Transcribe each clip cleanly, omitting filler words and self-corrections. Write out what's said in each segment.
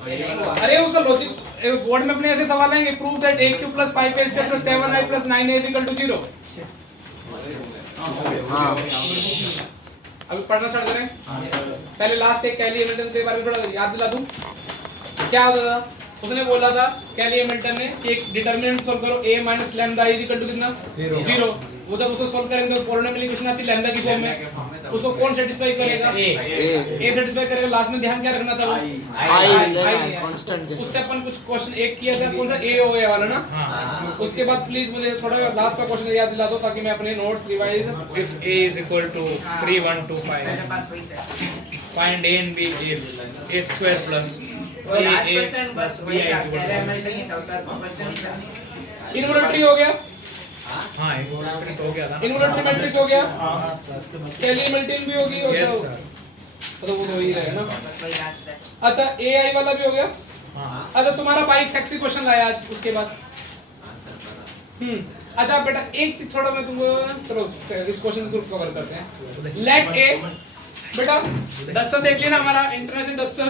अरे उसका logic board में अपने ऐसे सवाल आएंगे, prove that a cube plus 5a square plus 7i plus 9a is equal to 0। हाँ अभी पढ़ना स्टार्ट करें। पहले लास्ट एक कैली हैमिल्टन के बारे में थोड़ा याद दिला दूं। क्या होता था, उसने बोला था कैली हैमिल्टन ने कि एक डिटरमिनेंट सॉल्व करो a minus lambda is equal to कितना 0। वो जब उसको सॉल्व करेंगे तो पॉलिनोमियल इक्वेशन आती है लैम्डा की फॉर्म में, उसको कौन सेटिस्फाई करेगा? a सेटिस्फाई करेगा। लास्ट में ध्यान क्या रखना था? आई कांस्टेंट। उससे अपन कुछ क्वेश्चन एक किया था, कौन सा a हो गया वाला ना। उसके बाद प्लीज मुझे थोड़ा लास्ट का क्वेश्चन याद दिला दो ताकि मैं अपने notes revise. If a is equal to 3 1 2 5 find a and b is a square plus इन्वोलेटरी हो गया। हाँ इन्वोलेटरी तो हो गया था। इन्वोलेटरी मैट्रिक्स हो गया। कैली हैमिल्टन भी होगी। तो वो तो वही रहेगा ना। अच्छा ai वाला भी हो गया। अच्छा तुम्हारा भाई एक सेक्सी क्वेश्चन लाया आज उसके बाद। अच्छा बेटा एक चीज थोड़ा मैं तुमको, चलो इस क्वेश्चन को कवर करते हैं। लेट ए बेटा डस्टर देख लेना, हमारा इंटरनेशनल डस्टर,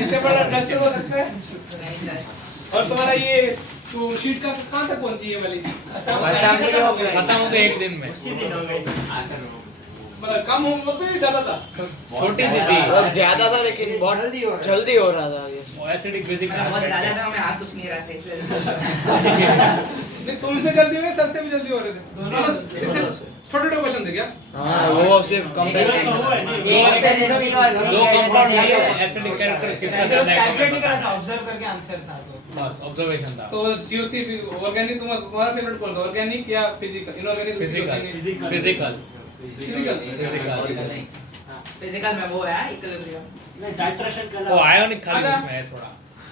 इससे बड़ा डस्टर हो सकता है। और तुम्हारा ये तो शीट का कहां तक पहुंची है वाली? खत्म हो गया एक दिन में। मतलब कम हो तो ज्यादा था, छोटी सी थी। ज्यादा था लेकिन बहुत जल्दी हो रहा था ये। एसिडिक बेसिक बहुत ज्यादा था, मैं हाथ कुछ नहीं रहा था इसलिए। नहीं तुमसे जल्दी हुए, सर से भी जल्दी हो रहे थे। इसके छोटे-छोटे क्वेश्चन थे क्या? हां वो सिर्फ कंपैरिजन दो कंपाउंड लिए एसिडिक कैरेक्टरिस्टिक कैलकुलेट नहीं करा था, ऑब्जर्व करके आंसर था। बस ऑब्जर्वेशन था। तो सीओसी ऑर्गेनिक तुम्हारा फेवरेट कौन था, ऑर्गेनिक या फिजिकल? इनऑर्गेनिक फिजिकल फिजिकल में वो है इक्विलिब्रियम। टाइट्रेशन कर वो आयोनिक खाली उसमें है थोड़ा।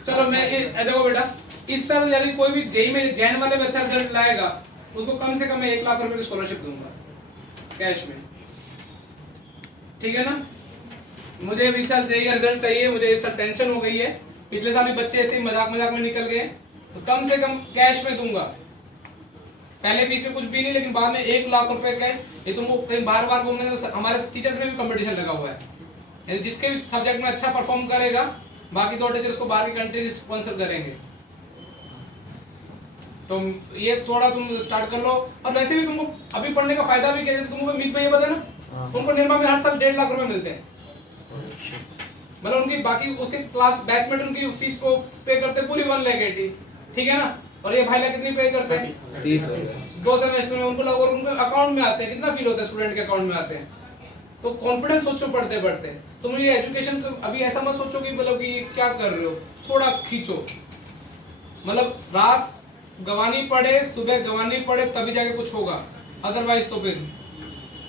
चलो मैं देखो बेटा, इस साल यदि कोई भी जेई में जैन वाले में अच्छा रिजल्ट लाएगा उसको कम से कम मैं 1 लाख रुपए की स्कॉलरशिप दूंगा कैश में, ठीक है ना। मुझे इस साल जेई का रिजल्ट चाहिए, मुझे इस साल टेंशन हो गई है। पिछले साल भी बच्चे ऐसे ही मजाक मजाक में निकल गए, तो कम से कम कैश में दूंगा। पहले फीस में कुछ भी नहीं, लेकिन बाद में 1 लाख रुपए का ये तुमको कहीं बार-बार घूमने तो हमारे टीचर्स में भी कंपटीशन लगा हुआ है। यानी जिसके भी सब्जेक्ट में अच्छा परफॉर्म करेगा बाकी 2 टीचर्स को बाहर की कंट्री स्पॉन्सर करेंगे। तो ये थोड़ा तुम स्टार्ट कर लो। और वैसे भी तुमको अभी पढ़ने का फायदा भी क्या है, तुमको मीत भाई ये पता है ना, उनको निर्मा में हर साल 1.5 लाख रुपए मिलते हैं। मतलब उनकी बाकी उसके क्लास बैचमेट उनकी फीस को पे करते पूरी 1 लाख 80, ठीक है ना। और ये भाई ला कितनी पे करते हैं? 30 2 सेमेस्टर में उनको और उनको अकाउंट में आते हैं। कितना फील होता है स्टूडेंट के अकाउंट में आते हैं। तो कॉन्फिडेंस सोचो पढ़ते पढ़ते। तुम ये एजुकेशन अभी ऐसा मत सोचो कि मतलब कि क्या कर रहे हो, थोड़ा खींचो। मतलब रात गवानी पड़े, सुबह गवानी पड़े, तभी जाके कुछ होगा। अदरवाइज तो फिर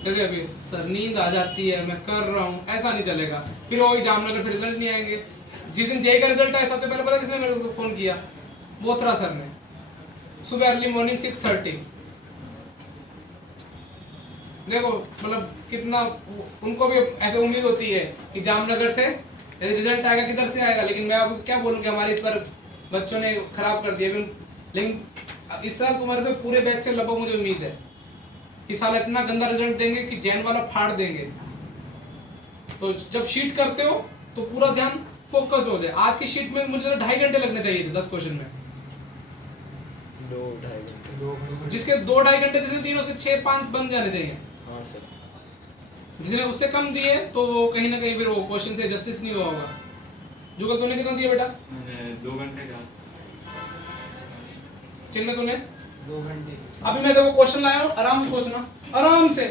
जैसे अभी सर नींद आ जाती है, मैं कर रहा हूँ, ऐसा नहीं चलेगा। फिर वो जामनगर से रिजल्ट नहीं आएंगे। जिस दिन जेई का रिजल्ट आया सबसे पहले पता किसने मेरे को फोन किया? बोथरा सर ने, सुबह अर्ली मॉर्निंग 6:30। देखो मतलब कितना उनको भी ऐसे उम्मीद होती है कि जामनगर से यदि रिजल्ट आएगा किधर से आएगा। लेकिन मैं अब क्या बोलूं कि हमारे इस बार बच्चों ने खराब कर दिया। लेकिन इस साल तुम्हारे से पूरे बैच से लगभग मुझे उम्मीद है कि साल इतना गंदा रिजल्ट देंगे कि जैन वाला फाड़ देंगे। तो जब शीट करते हो तो पूरा ध्यान फोकस हो जाए। आज की शीट में मुझे तो 2.5 घंटे लगने चाहिए थे 10 क्वेश्चन में। 2-2.5 घंटे जिसके 2-2.5 घंटे जिसने 3 उसके 6-5 बन जाने चाहिए। हाँ सर। जिसने उससे कम दिए तो वो कहीं ना कहीं फिर वो क्वेश्चन से जस्टिस नहीं हुआ होगा। जुगल तूने कितना दिया बेटा? मैंने 2 घंटे का। चिन्ह तूने 2 घंटे। अभी मैं देखो क्वेश्चन लाया हूँ, आराम से सोचना, आराम से,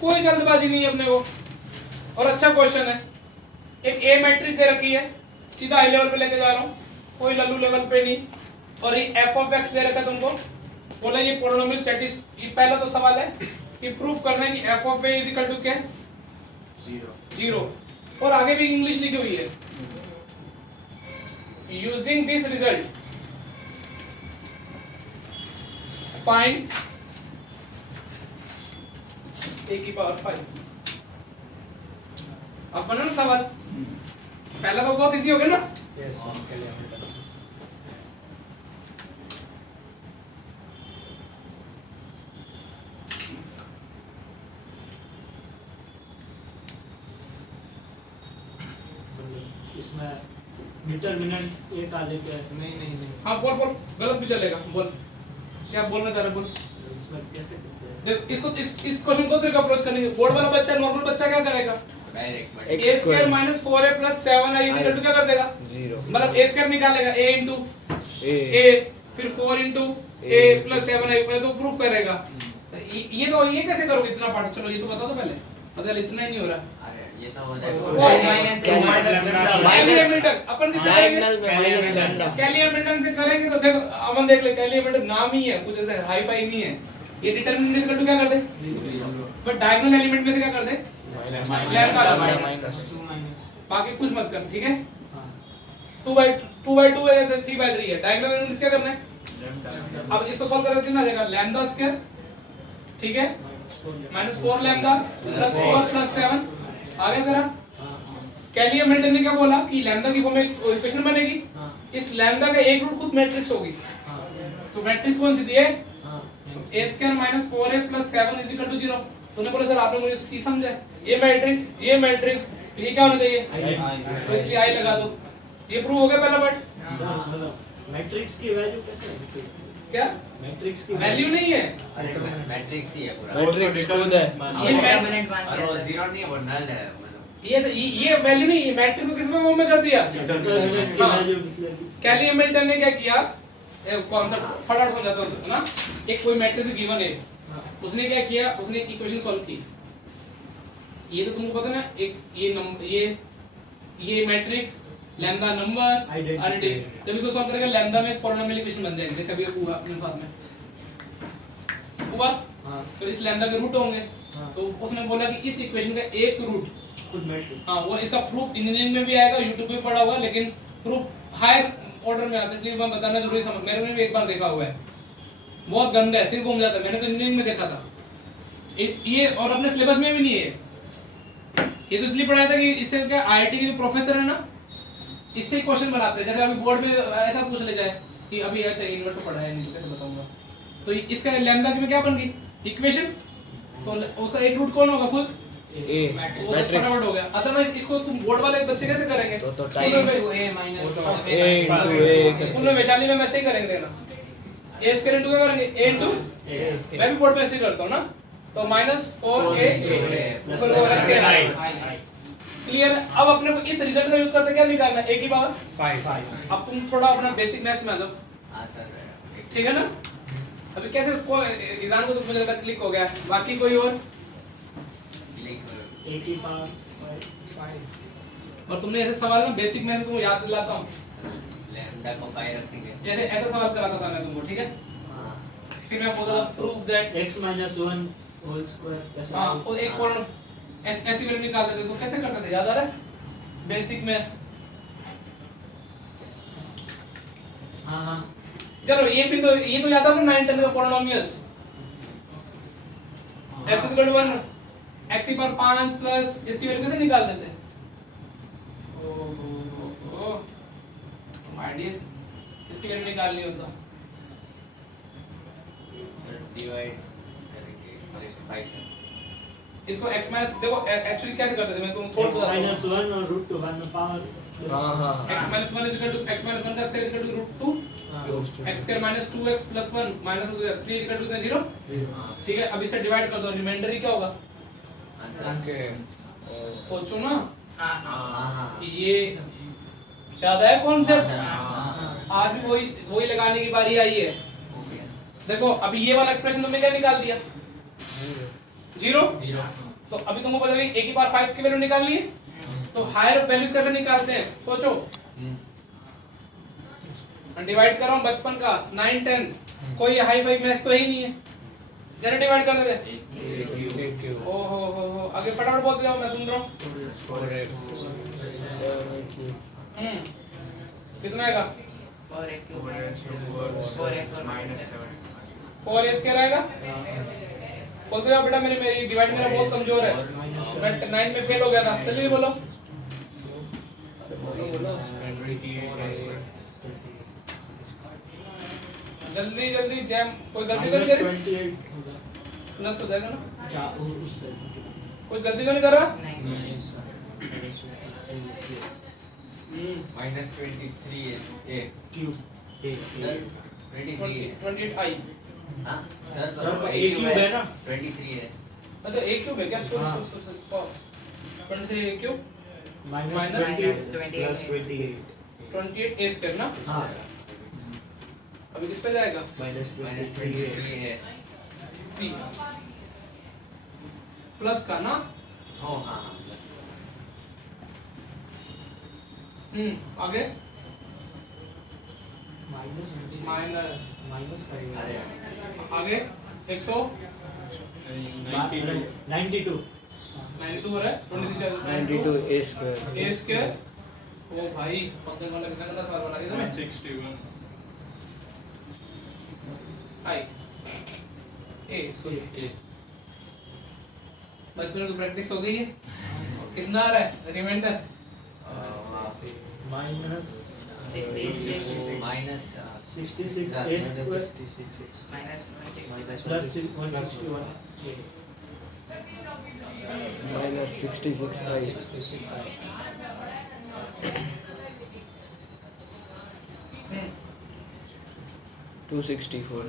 कोई जल्दबाजी नहीं है अपने को। और अच्छा क्वेश्चन है। एक ए मैट्रिक्स दे रखी है, सीधा हाई लेवल पे लेके जा रहा हूँ, कोई लल्लू लेवल पे नहीं। और ये एफ ऑफ एक्स दे रखा है तुमको, बोला ये पॉलिनोमियल सेटिस। ये पहला तो सवाल है कि प्रूफ करना है कि F of A is equal to क्या है? 0। और आगे भी इंग्लिश लिखी हुई है, using this result find a की पावर 5। अब बना ना सवाल, पहला तो बहुत इजी हो गया ना। इसमें डिटरमिनेंट ए का लेके नहीं हाँ बोल बोल, गलत भी चलेगा, बोल क्या बोलना चाह रहे बोल। इसमें कैसे करते हैं? देख इसको इस क्वेश्चन को तरीका अप्रोच करने के, बोर्ड वाला बच्चा नॉर्मल बच्चा क्या करेगा, X a square minus 4a plus 7i equal to क्या कर देगा, 0 मतलब a स्क्वायर निकालेगा a इनटू A a फिर 4 इनटू a प्लस 7i पहले तो प्रूफ करेगा। ये कैसे करोगे इतना पार्ट, चलो ये तो बता दो पहले, पता इतना ही नहीं हो रहा। ये तो हो कैली हैमिल्टन अपन किससे डायगोनल करेंगे, में माइनस लैम्डा कैली हैमिल्टन से करेंगे तो देखो अपन देख ले, कैली हैमिल्टन नाम ही है, कुछ ऐसे हाई फाई नहीं है। ये डिटरमिनेंट इक्वल टू क्या कर दे, बट डायगोनल एलिमेंट में से क्या कर दे, लैम्डा माइनस बाकी कुछ मत कर, ठीक है। 2/2 है तो 3/3 है, डायगोनल एलिमेंट्स क्या करना है। अब इसको सॉल्व करोगे कितना आ जाएगा, लैम्डा स्क्वायर, ठीक है, माइनस 4 लैम्डा प्लस 4 प्लस 7 आ गया तेरा। कैली हैमिल्टन ने क्या बोला कि लैम्डा की फॉर्म में इक्वेशन बनेगी, इस लैम्डा का एक रूट खुद मैट्रिक्स होगी, तो मैट्रिक्स कौन सी दी है, a square minus 4a plus 7 is equal to 0। तूने बोला सर आपने मुझे सी समझा है, ये मैट्रिक्स ये क्या होना चाहिए, तो इसलिए आई लगा दो। ये प्रूव हो गया पहला पार्ट। मैट्रिक्स की वैल्यू कैसे है? क्या मैट्रिक्स की वैल्यू नहीं है, मैट्रिक्स ही है पूरा, मैट्रिक्स खुद है, ये डिटरमिनेंट मान और वो के जीरो नहीं है, वो नल है मतलब। ये वैल्यू नहीं है, मैट्रिक्स को किस फॉर्म में कर दिया। डिटरमिनेंट की हाँ। वैल्यू कैली हैमिल्टन ने क्या किया, कौन सा फटाफट समझाता हूं ना, एक कोई मैट्रिक्स गिवन है, उसने क्या किया, उसने एक इक्वेशन सॉल्व की। ये तो तुमको पता ना, एक ये मैट्रिक्स लैम्डा नंबर आइडेंटिटी, जब इसको सॉल्व करेगा लैम्डा में एक पॉलिनोमियल इक्वेशन बन जाएगी, जैसे अभी हुआ अपने साथ में हुआ। तो इस लैम्डा के रूट होंगे, तो उसने बोला कि इस इक्वेशन का एक रूट खुद मैट्रिक्स। हाँ, वो इसका प्रूफ इंजीनियरिंग में भी आएगा, यूट्यूब पे पढ़ा होगा, लेकिन प्रूफ हायर ऑर्डर में आता है, इसलिए मैं बताना जरूरी समझ, मैंने भी एक बार देखा हुआ है, बहुत गंदा है, सिर घूम जाता है, मैंने तो इंजीनियरिंग में देखा था ये, और अपने सिलेबस में भी नहीं है ये, तो इसलिए पढ़ाया था कि इससे क्या आईआईटी के जो प्रोफेसर है ना, इससे क्वेश्चन बनाते हैं, जैसे अभी बोर्ड में ऐसा पूछ ले जाए कि अभी अच्छा यूनिवर्स में पढ़ा है नहीं, कैसे बताऊंगा, तो इसका लैम्डा में क्या बन गई इक्वेशन, तो उसका एक रूट कौन होगा, खुद A वो तो फटाफट हो गया। अदरवाइज इसको तुम बोर्ड वाले बच्चे कैसे करेंगे, तो स्कूल में a minus A into A school में वैशाली में वैसे ही करेंगे देना, a स्क्वायर इनटू क्या करेंगे, a इनटू, मैं भी बोर्ड में ऐसे ही करता हूं ना, तो माइनस 4a क्लियर। अब अपने को इस रिजल्ट का यूज करते क्या निकालना है, a की पावर 5। अब तुम थोड़ा अपना बेसिक मैथ्स में आ जाओ, हाँ सर, ठीक है ना। अभी कैसे रिजान को तो मुझे लगता क्लिक हो गया, बाकी कोई और, A की पावर 5। और तुमने ऐसे सवाल ना बेसिक मैथ्स तुमको याद दिलाता हूं, लैम्डा को 5 रखेंगे, ऐसे ऐसा सवाल कराता था मैं तुमको, ठीक है। फिर मैं बोलता था prove that x minus 1 whole square ऐसा। हाँ, और एक पॉइंट ऐसी वैल्यू निकालते थे, तो कैसे करते थे, याद आ रहा है, बेसिक मैथ्स। हां चलो ये तो याद है 9 10 का पॉलिनोमियल्स, x = 1 x की पावर 5 प्लस इसकी वैल्यू कैसे निकाल देते हैं, ओहो माइडियस, इसकी वैल्यू निकालनी होता, डिवाइड करेंगे 5 से। इसको x माइनस, देखो एक्चुअली कैसे करते थे, मैं तुम थोड़ा x सा minus 1 और रूट 2 1 पावर। हाँ x minus 1 का square equal to root 2, x square minus 2x plus 1 minus 3 equal to 0, ठीक है। अब इसे डिवाइड कर दो, रिमाइंडर ही क्या होगा, आंसर सोचो ना, हाँ ये याद है कॉन्सेप्ट, आज भी वही लगाने की बारी आई है। देखो अभी ये वाला एक्सप्रेशन तुमने क्या निकाल दिया, 0। तो अभी तुमको पता है a की पावर 5 की वैल्यू निकालनी है, तो हायर वैल्यूज कैसे निकालते हैं, सोचो, डिवाइड कर रहा हूं बचपन का 9 10, कोई हाई फाई मैथ्स तो ही नहीं है, जरा डिवाइड कर देते, ओहो आगे फटाफट बोल दिया, मैं सुन रहा हूं, कितना आएगा, 4a स्क्वायर आएगा, बोलते जाओ बेटा, मेरी डिवाइड मेरा बहुत कमजोर है, मैं 9 में फेल हो गया था, जल्दी बोलो, जल्दी जैम, कोई गलती तो नहीं कर रही, 28 होगा प्लस हो जाएगा ना, क्या उस कोई गलती तो नहीं कर रहा, minus 23 is A. Cube. Sir, 23 है. 28i हाँ? Sir, Sir, A A cube है ना? 23 है. अच्छा a क्यूब है क्या? हाँ। 23 a cube Minus Minus 20 plus 28. 28 a square ना? हाँ. अभी किस पे जाएगा? Minus 23 है. 3 प्लस का ना? Oh, हाँ. आगे Minus माइनस 5. अरे आगे 100 92. 92 हो रहा है 23 92 a square. a स्क्वायर ओ भाई पंद्रह वाला कितना गंदा सवाल बना दिया ना 61 आई ए सॉरी बचपन में तो प्रैक्टिस हो गई है कितना आ रहा है reminder Minus 66 minus 66 a square. 66. minus 160 Plus 161. Minus 66i. 264.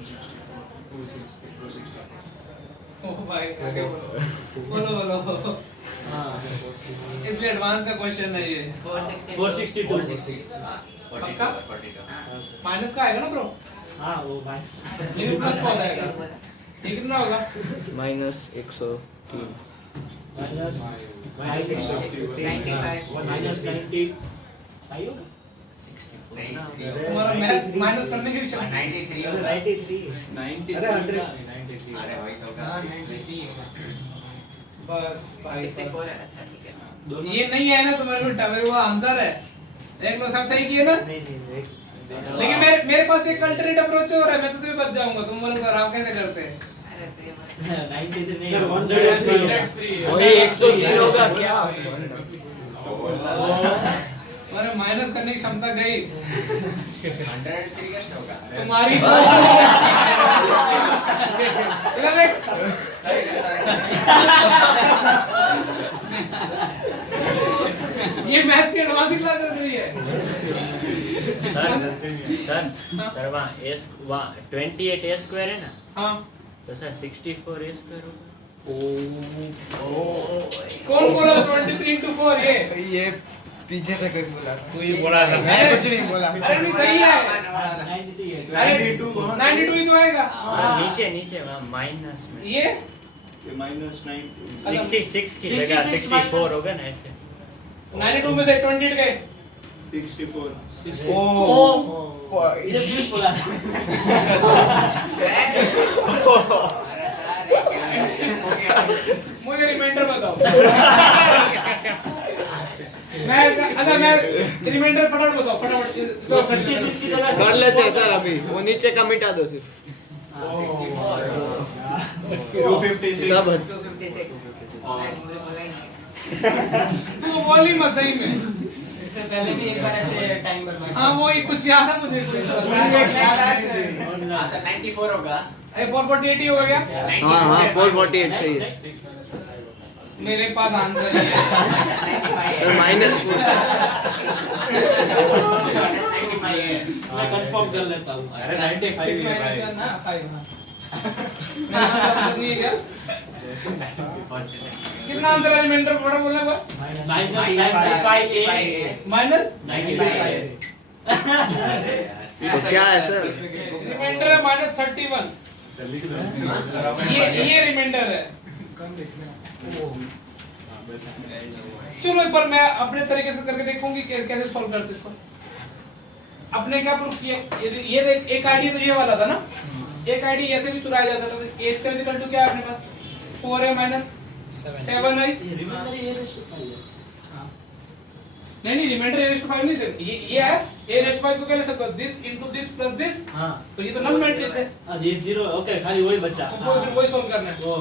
ओ भाई आगे बोलो बोलो बोलो हाँ. इसलिए एडवांस का क्वेश्चन है ये 460 462. 466. पक्का? 42. हाँ, sir. माइनस का आएगा ना ब्रो हाँ, वो minus. लेकिन प्लस का हो जाएगा ये कितना होगा Minus 103. Minus 95 minus 90. सही होगा? नहीं, तुम्हारा मैथ माइनस करने की क्षमता 93 होगा. 90 अरे वही तो होगा. बस भाई 64 है अच्छा ठीक है दोनों ये नहीं है ना तुम्हारे बेटा मेरे वो आंसर है देख लो सब सही किए ना लेकिन मेरे पास एक अल्टरनेट अप्रोच हो रहा है मैं तो सिर्फ बच जाऊंगा तुम बोलोगे आप कैसे करते हैं अरे तो ये 93 नहीं. Sir, 103 होगा. वही 103 होगा क्या? और माइनस करने की क्षमता गई 103 कैसे होगा? तुम्हारी इधर देख ये मैथ्स की एडवांस क्लास चल रही है सर वहाँ वहाँ 28 a स्क्वायर है ना हाँ तो सर 64 a स्क्वायर होगा कौन बोला 23 into 4 ये पीछे से कोई बोला था। तू ही बोला था मैं कुछ नहीं बोला। अरे नहीं सही है 93 है. अरे 92 ही तो आएगा सर नीचे नीचे वहाँ माइनस में ये minus 90 66 की जगह 66 64 होगा ना ऐसे 92 में से 28 गए 64 ओह इधर क्यों बोला? अरे सर मुझे रिमाइंडर बताओ मैं रिमाइंडर फटाफट बताओ फटाफट तो 66 की जगह कर लेते हैं सर अभी वो नीचे का मिटा दो सिर्फ 256 सब 256 मुझे बोला ही नहीं तू बोल ही मत सही में इससे पहले भी एक बार ऐसे टाइम बर्बाद हाँ वो ही कुछ याद है मुझे हाँ सर 94 होगा. अरे 448 ही हो गया हाँ हाँ 448 सही है मेरे पास आंसर ही है सर माइनस 95 है. मैं कंफर्म कर लेता हूँ. अरे 6 minus 1 ना 5 हाँ मेरा आंसर नहीं है क्या कितना आंसर है रिमाइंडर फटाफट बोलना एक बार माइनस 95 a माइनस 95. तो क्या है सर रिमाइंडर है -31 ये रिमाइंडर है चलो एक बार मैं अपने तरीके से करके देखूंगी कैसे सॉल्व करते इसको अपने क्या प्रूफ किया ये एक आईडी तो ये वाला था ना एक आईडी ऐसे भी चुराया जा सकता है a स्क्वायर इक्वल टू क्या है अपने पास 4a माइनस 7i ये रिमाइंडर ये रेशो 5 है. नहीं रिमाइंडर a रेज़ टू 5 नहीं दे ये है a रेज़ टू 5 को क्या ले सकते हो this into this plus this हाँ. तो ये तो नल मैट्रिक्स है अब ये 0 ओके खाली वही बचा. तो फिर वही सॉल्व करना है वो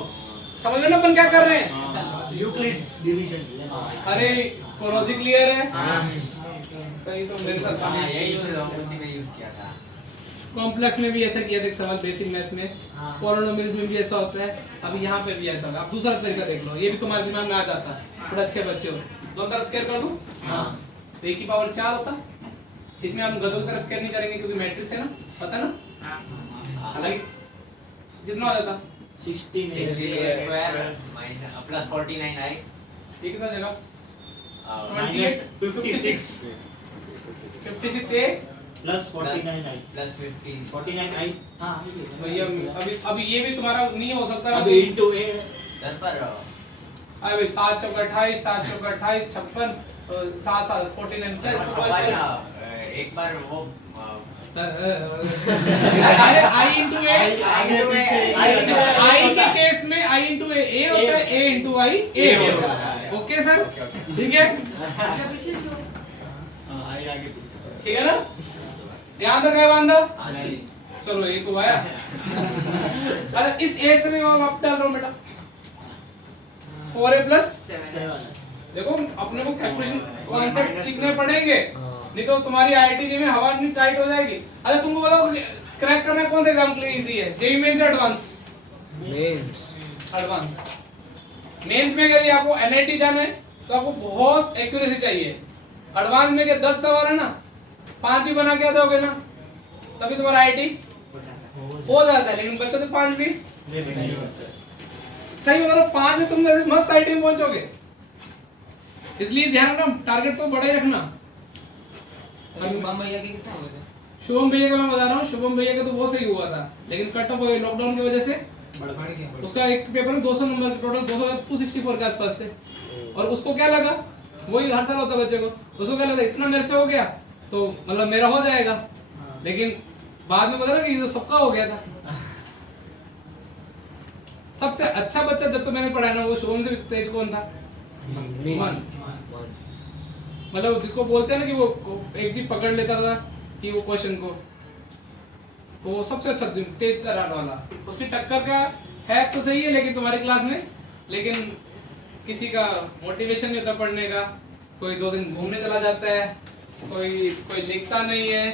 समझ रहे ना अपन क्या कर रहे हैं यूक्लिड्स डिवीजन. अरे लॉजिक क्लियर है हाँ. कहीं तो मेरे साथ हाँ यही उसी में यूज किया था. कॉम्प्लेक्स में भी ऐसा किया था एक सवाल बेसिक मैथ्स में हाँ. पॉलिनोमियल्स में भी ऐसा होता है अब यहाँ पे भी ऐसा होगा अब दूसरा तरीका देख लो ये भी तुम्हारे दिमाग में आ जाता है बड़े अच्छे बच्चे हो दोनों तरफ स्क्वायर कर दूं हाँ. तो a की पावर 4 होता। इसमें हम गधों की तरह स्क्वायर नहीं करेंगे क्योंकि मैट्रिक्स है ना, पता ना। हालांकि कितना हो जाता 16 स्क्वायर माइनस प्लस 49i ये कितना जगह minus 56 56a plus 49i plus 50 49i हाँ भैया अभी ये भी तुम्हारा नहीं हो सकता अभी into a सर पर अरे भाई 7 चौका 28 7 चौका 28 56 7 7 49 क्या एक बार वो I into a I के केस में I into a होता है, a into I a होता है। ओके सर, ठीक है ठीक है ना, ध्यान रखा बांधा। चलो ये तो आया। अच्छा इस a से मैं आप डाल रहा हूँ बेटा 4a प्लस 7 देखो अपने को कैलकुलेशन कॉन्सेप्ट सीखने पड़ेंगे, नहीं तो तुम्हारी आईआईटी में हवा नहीं टाइट हो जाएगी। अरे तुमको बताओ क्रैक करना कौन सा एग्जाम के लिए इजी है, जेईई मेंस या एडवांस? एडवांस। मेंस में यदि आपको एनआईटी जाना है तो आपको बहुत एक्यूरेसी चाहिए। एडवांस में क्या 10 सवाल है ना, 5 भी बना के आ जाओगे ना तभी तुम्हारा आईआईटी हो जाता है, लेकिन बच्चों तो 5 भी सही मतलब 5 में तुम मस्त आईआईटी में पहुंचोगे। इसलिए ध्यान रखना, टारगेट तो बड़ा ही रखना। शुभम भैया के कितना हुए थे? शुभम भैया का मैं बता रहा हूँ, शुभम भैया का तो बहुत सही हुआ था, लेकिन कट ऑफ लॉकडाउन की वजह से बढ़ गया। उसका एक पेपर में 200 नंबर के टोटल 264 के आसपास थे। और उसको क्या लगा, वही हर साल होता है बच्चे को, उसको क्या लगा इतना मेरे से हो गया तो मतलब मेरा हो जाएगा, लेकिन बाद में पता लगा कि तो सबका हो गया था। सबसे अच्छा बच्चा जब तो मैंने पढ़ाया ना वो शुभम से भी तेज कौन था? मतलब जिसको बोलते हैं ना कि वो एक चीज पकड़ लेता था कि वो क्वेश्चन को, तो वो सबसे अच्छा तेज तरार वाला। उसकी टक्कर का है तो सही है लेकिन तुम्हारी क्लास में, लेकिन किसी का मोटिवेशन नहीं होता पढ़ने का, कोई 2 दिन घूमने चला जाता है, कोई लिखता नहीं है,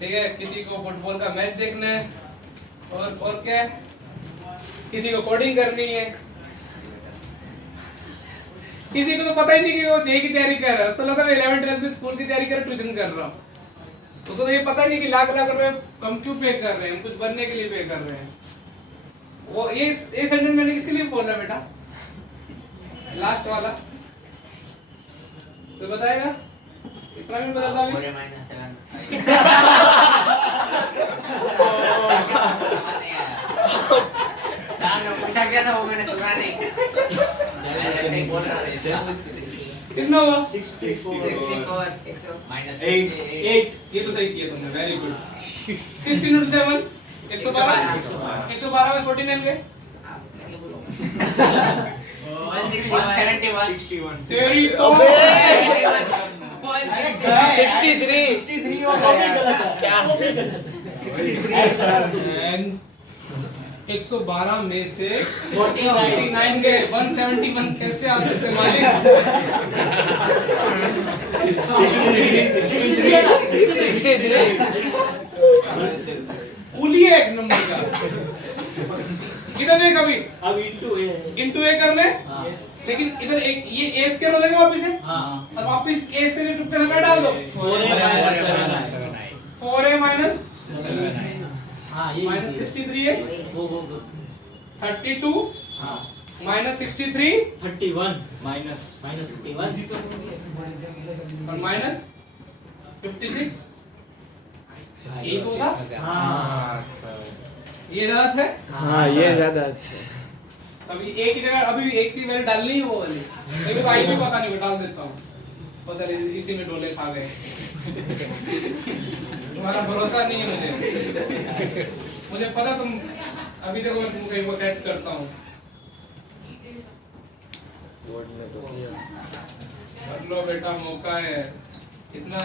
ठीक है, किसी को फुटबॉल का मैच देखना है, और क्या है, किसी को कोडिंग करनी है, किसी को तो पता ही नहीं कि वो जेईई की तैयारी कर रहा है, उसको लगता है 11 12 में स्कूल की तैयारी कर ट्यूशन कर रहा हूँ। उसको तो ये पता ही नहीं कि लाख लाख रुपए हम क्यों पे कर रहे हैं, हम कुछ बनने के लिए पे कर रहे हैं। वो ये सेंटेंस मैंने किसके लिए बोला बेटा, लास्ट वाला तो बताएगा, इतना भी बता दो। 4a minus 7 पूछा क्या था वो मैंने सुना नहीं, ऐसे ही बोल रहा था इसका। कितना हुआ? 64 माइनस 8 ये तो सही किया तुमने, वेरी गुड। 6 into 7 112 112 में 49 गए, 171 तेरी तो 63 हो गया क्या? 112 में से 49 गए, 171 कैसे आ सकते मालिक? 63 बोलिए एक नंबर का किधर है कभी अब into a कर ले, Yes. लेकिन इधर एक ये ए स्क्वायर हो जाएगा वापस से, हाँ और वापस ए स्क्वायर के टुकड़े से डाल दो 4a minus 7i 4a minus हाँ ये माइनस 63 है, वो 32 हाँ माइनस 63 31 minus 31 और माइनस 56 ये तो था, हाँ ये ज्यादा है। हाँ ये ज्यादा अच्छा है। अभी एक की जगह अभी एक की मैंने डालनी है वो वाली, मेरे को आई भी पता नहीं, वो डाल देता हूँ, पता नहीं इसी में डोले खा गए। तुम्हारा भरोसा नहीं है मुझे पता तुम अभी देखो मैं तुमको एक वो सेट करता हूँ। कर लो बेटा, मौका है, इतना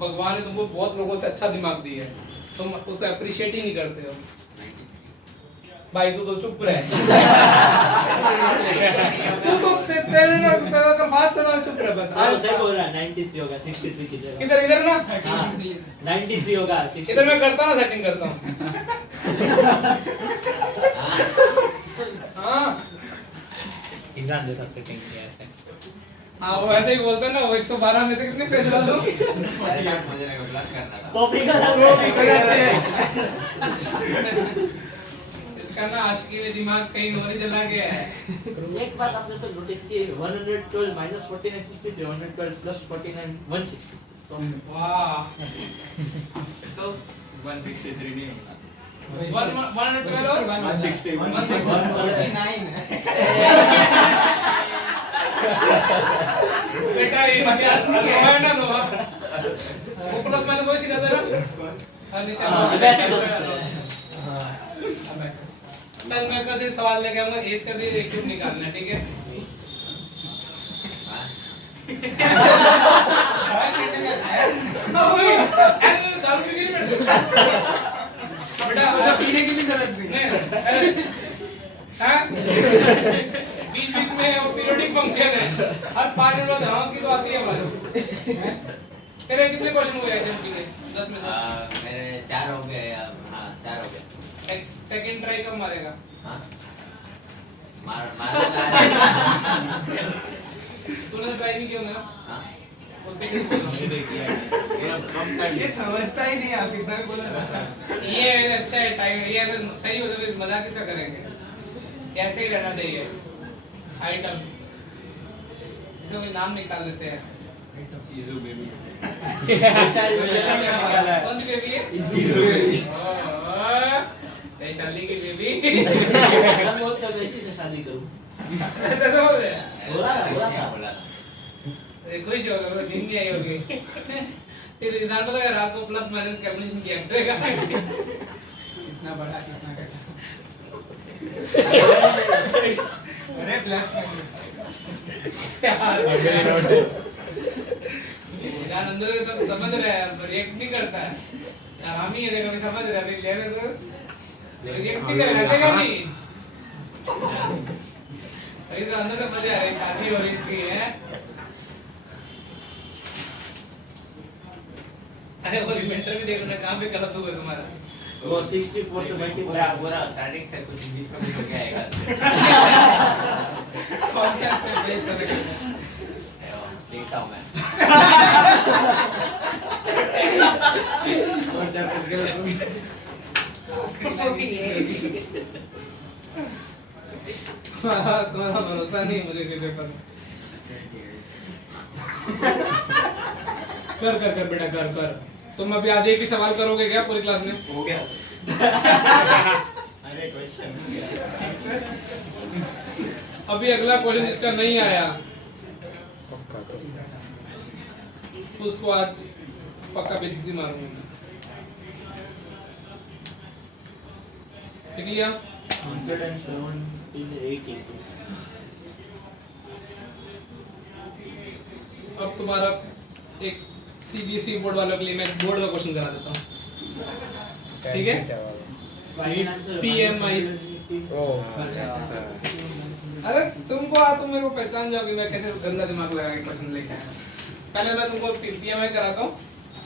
भगवान ने तुमको बहुत लोगों से अच्छा दिमाग दिया है, तुम उसको अप्रिशिएट ही नहीं करते हो। भाई तू तो चुप रह, तू तो तेरे ना तेरा तो फास्ट ना चुप रह बस। हाँ सही बोल रहा है 93 होगा 63 की जगह इधर इधर ना, हाँ 93 होगा इधर मैं करता ना सेटिंग करता हूँ। हाँ एग्जाम जैसा सेटिंग किया ऐसे। हाँ वो ऐसे ही बोलते हैं ना, वो 112 में से कितने पेज डाल दो? मुझे प्लस करना था। कॉपी का इसका ना आशिकी में दिमाग कहीं और ही चला गया है। एक बात आपने सब नोटिस की 112 minus 49 63 112 plus 49 160 तो वाह। तो 163 नहीं होगा। 112 और 160 बेटा ये मजाक है ना तो वो प्लस माइनस वही सिखाता है ना। हाँ नीचे मैं कल से सवाल लेके आऊंगा, एस कर दिए एक क्यूब निकालना है, ठीक है? दारू पी के नहीं बेटा, पीने की भी जरूरत नहीं। हाँ? बीच बीच में वो पीरियोडिक फंक्शन है, हर 5 मिनट बाद हाँ की तो आती है हमारे। तेरे कितने क्वेश्चन हुए एचएमपी के? 10 में से? मेरे 4 हो गए। हाँ 4 हो गए। सेकंड ट्राई कब मारेगा? हाँ मार तूने ट्राई नहीं किया ना? हाँ ये समझता ही नहीं आप कितना भी बोला ना। ये अच्छा है टाइम, ये ऐसे सही हो जाए, मजाक किसका करेंगे? ऐसे ही रहना चाहिए। आइटम इसे कोई नाम निकाल देते हैं। इजू बेबी। कौन सी बेबी है? इजू बेबी। वैशाली की बेबी। मैं बहुत सब ऐसी से शादी करूं ऐसा बोल रहे हैं? बोला बोला खुश हो गए, दिन नहीं आई होगी। फिर इंसान पता है रात को प्लस माइनस कैलकुलेशन किया करेगा। कितना बड़ा कितना घटा। अरे प्लस यार अंदर से सब समझ रहा है, पर रिएक्ट नहीं करता है। यार हम ही है, देखो समझ रहा है, अभी ले रहे तो रिएक्ट नहीं करेगा, ऐसे क्या नहीं? अभी तो अंदर से मजा आ रहा है, शादी हो रही इसकी है। अरे वो रिमाइंडर भी देखो ना, कहाँ पे गलत हुआ तुम्हारा? वो 64 से पूरा मल्टीप्लाई स्टार्टिंग से कुछ इंग्लिश का भी हो गया आएगा। कौन सा स्टेप ब्रेक करेगा? देखता हूँ मैं। और चैप्टर के तुम्हारा भरोसा नहीं है मुझे के पेपर में। कर कर कर बेटा, कर कर। तुम अभी आज एक ही सवाल करोगे क्या पूरी क्लास में? हो गया। अरे क्वेश्चन अभी अगला क्वेश्चन जिसका नहीं आया उसको आज पक्का बेइज्जती मारूंगा। ठीक लिया? 178 अब तुम्हारा एक सीबीएसई बोर्ड वालों के लिए मैं बोर्ड का क्वेश्चन करा देता हूँ, ठीक है? PMI। अरे तुमको तुम मेरे को पहचान जाओगे मैं कैसे गंदा दिमाग लगा के क्वेश्चन लेके आया। पहले मैं तुमको PMI कराता हूँ,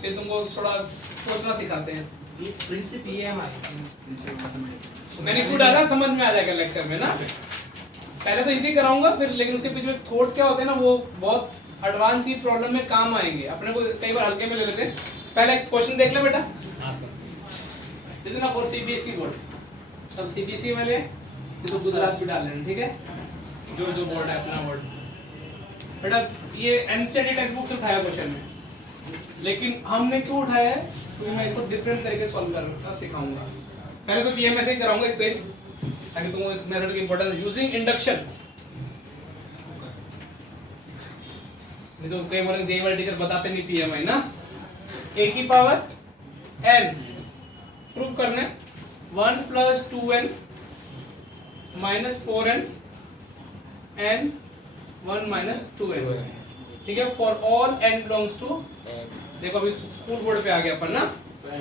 फिर तुमको थोड़ा सोचना सिखाते हैं। प्रिंसिपल EMI मैंने क्यों डाला समझ में आ जाएगा लेक्चर में ना। पहले तो इजी कराऊंगा, फिर लेकिन उसके पीछे थॉट क्या होते हैं ना, वो बहुत एडवांस ही प्रॉब्लम में काम आएंगे। अपने को कई बार हल्के में ले लेते हैं। पहले क्वेश्चन देख ले बेटा। दिस इज ना फॉर सीबीएसई बोर्ड। सब सीबीएसई वाले ये तो गुजरात भी डाल लेना, ठीक है? जो बोर्ड है अपना बोर्ड। बेटा ये एनसीईआरटी टेक्स्ट बुक से उठाया क्वेश्चन में, लेकिन हमने क्यों उठाया है क्योंकि मैं इसको डिफरेंट तरीके से सॉल्व करना सिखाऊंगा। पहले तो पीएमआई से ही कराऊंगा एक पेज, ताकि तुमको इस मेथड की इंपॉर्टेंस यूजिंग इंडक्शन। नहीं तो कई बार जेईई वाले टीचर बताते नहीं पीएमआई ना। a की पावर n प्रूव करने 1 + 2n - 4n n 1 - 2n, ठीक है? For all n belongs to, देखो अभी स्कूल बोर्ड पे आ गया अपन ना।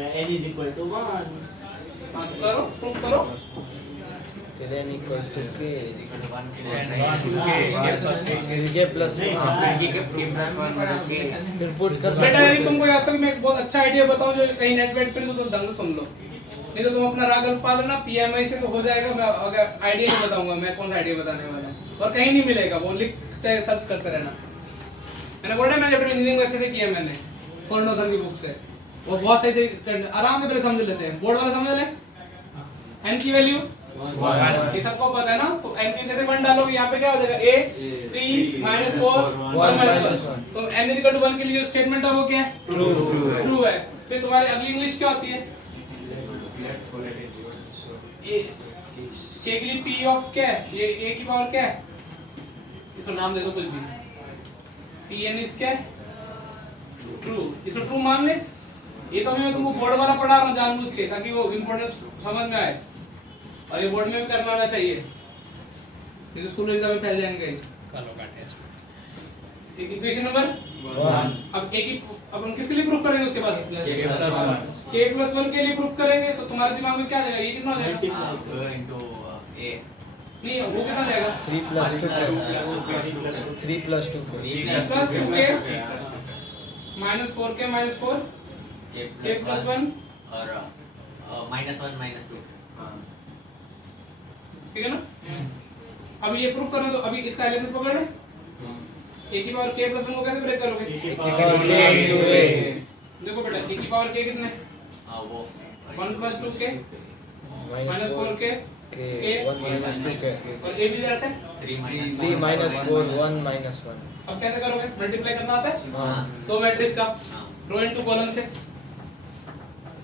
n = 1 हाँ तो करो, प्रूव करो। n = k फिर पुट कर बेटा यदि तुमको याद तो मैं एक बहुत अच्छा आइडिया बताऊं जो कहीं नेट वेट पे तो तुम ढंग से सुन लो, नहीं तो तुम अपना राग अल्पा लेना। पीएमआई से तो हो जाएगा। मैं अगर आइडिया नहीं बताऊंगा, मैं कौन सा आइडिया बताने वाला हूं और कहीं नहीं मिलेगा, वो लिख चाहे सर्च करते रहना। मैंने बोला मैंने चैप्टर इंजीनियरिंग अच्छे से किया मैंने फोर्नोथर की बुक से, वो बहुत सही से आराम से पहले समझ लेते हैं। बोर्ड वाले समझ लें। n की वैल्यू 1, ये सबको पता है ना। तो n की जगह 1 डालोगे, यहाँ पे क्या हो जाएगा a 3 -4 1 तो n = 1 के लिए जो स्टेटमेंट है वो क्या है? ट्रू है। फिर तुम्हारी अगली इंग्लिश क्या होती है? a k के लिए p ऑफ क्या है? ये a की पावर क्या है? इसको नाम दे दो कुछ भी। pn इज क्या है? ट्रू। इसको ट्रू मान ले। ये तो मैं तुमको बोर्ड वाला पढ़ा रहा हूँ जानबूझ के, ताकि वो इंपॉर्टेंस समझ में आए, और ये बोर्ड में भी करना आना चाहिए, नहीं तो स्कूल एग्जाम में फैल जाएंगे कहीं। कल होगा टेस्ट। Equation number 1। अब एक ही अब हम किसके लिए प्रूफ करेंगे? उसके बाद k+1 के लिए प्रूफ करेंगे। तो तुम्हारे दिमाग में क्या आ जाएगा? ये कितना हो जाएगा? into a नहीं, वो कितना हो जाएगा? 3 + 2 3 + 2 2k -4k -4 k+1 और -1 -2 ठीक है ना? अब ये प्रूफ करना, तो अभी इसका एलएचएस पकड़ ले। a की पावर k+1 को कैसे ब्रेक करोगे? k * a देखो बेटा, a की पावर k कितने? वो 1 + 2k -4k k 1 - 2k और a भी रखा है। 3 3 - 4 1 - 1 अब कैसे करोगे? मल्टीप्लाई करना आता है हाँ। दो मैट्रिक्स का, रो इनटू कॉलम से।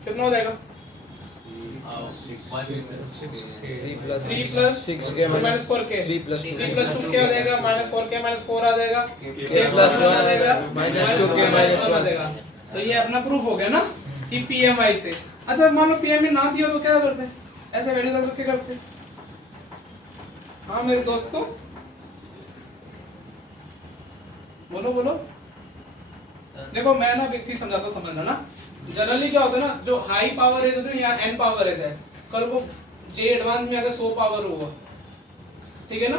कितना हो जाएगा? 3 + 3 + 6k -4k 3 + 2 3 + 2 क्या हो जाएगा? -4k -4 आ जाएगा, k plus + 1 आ जाएगा, -2k -1 आ जाएगा। तो ये अपना प्रूफ हो गया ना कि PMI से। अच्छा मान लो PMI ना दिया तो क्या करते? ऐसे वैल्यू रख के करते। हाँ मेरे दोस्तों, बोलो बोलो। देखो मैं ना एक चीज समझाता हूं, समझना ना। जनरली क्या होता है ना, जो हाई पावर है होते हैं, यहाँ n पावर है, कल को j एडवांस में अगर 100 पावर होगा, ठीक है ना,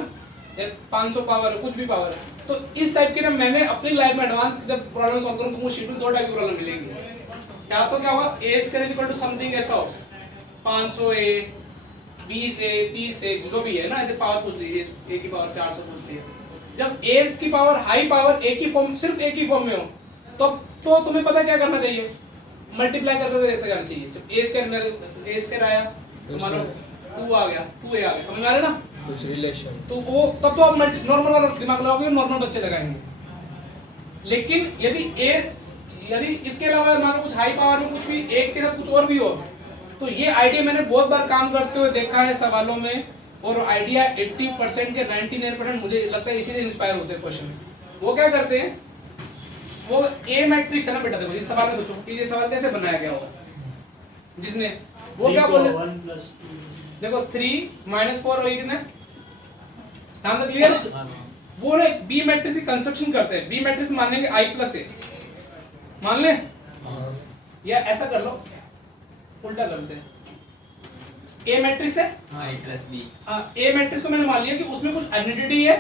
या 500 पावर है, कुछ भी पावर है, तो इस टाइप के ना मैंने अपनी लाइफ में एडवांस जब प्रॉब्लम सॉल्व करूँ तो मुझे शीट में 2 टाइप की प्रॉब्लम मिलेंगी। या तो क्या होगा, a square equal to something ऐसा हो, 500a 20a 30a जो भी है ना, ऐसे पावर पूछ लीजिए, a की पावर 400 पूछ लीजिए। जब a की पावर हाई पावर a की फॉर्म, सिर्फ a की फॉर्म में हो, तो तुम्हें पता क्या करना चाहिए? मल्टीप्लाई करते देखते जाना चाहिए। जब a स्क्वायर आया तो मान लो 2 आ गया, 2a आ गया, समझ में आ रहा है ना? कुछ रिलेशन तो वो तब तो आप नॉर्मल वाला दिमाग लगाओगे, नॉर्मल बच्चे लगाएंगे। लेकिन यदि इसके अलावा मान लो कुछ हाई पावर में कुछ भी एक के साथ कुछ और भी हो, तो ये आइडिया मैंने बहुत बार काम करते हुए देखा है सवालों में, और आइडिया 80% या 99% मुझे लगता है इसीलिए इंस्पायर होते हैं क्वेश्चन। वो क्या करते हैं, वो ए मैट्रिक्स है ना बेटा, देखो इस सवाल में सोचो कि ये सवाल कैसे बनाया गया होगा, जिसने वो क्या बोले, देखो 3 - 4 और ये कितना, नाम तो क्लियर। वो ना बी मैट्रिक्स की कंस्ट्रक्शन करते हैं। बी मैट्रिक्स मान लेंगे i + a, मान ले, या ऐसा कर लो, उल्टा करते हैं। ए मैट्रिक्स है, a + b ए मैट्रिक्स को मैंने मान लिया कि उसमें कुछ एडिडिटी है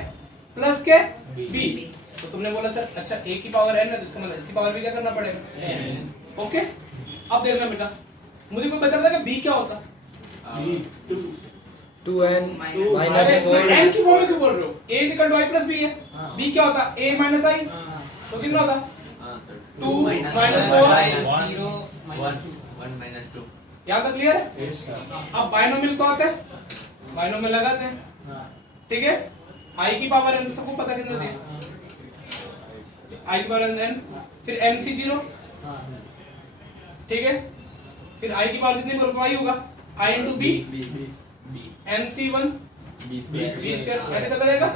प्लस के बी, तो तुमने बोला सर अच्छा a की पावर n है, तो इसका मतलब इसकी पावर भी क्या करना पड़ेगा, ओके। अब देखना बेटा, मुझे कोई बचा था कि b क्या होता, 2n - अरे इसमें 4 n की फॉर्म में क्यों बोल रहे हो? a = i + b है, b क्या होता, a - i, तो कितना होता, 2 - 4 1 - 2 यहाँ तक क्लियर है? अब बाइनोमियल तो आते हैं, बाइनोमियल लगाते हैं, ठीक है। i की पावर n तो सबको पता कितना दिया, i की पावर n, फिर nc0, ठीक है, फिर i की पावर कितनी करो, i होगा, i * b nc1 b square, ऐसे चलता रहेगा।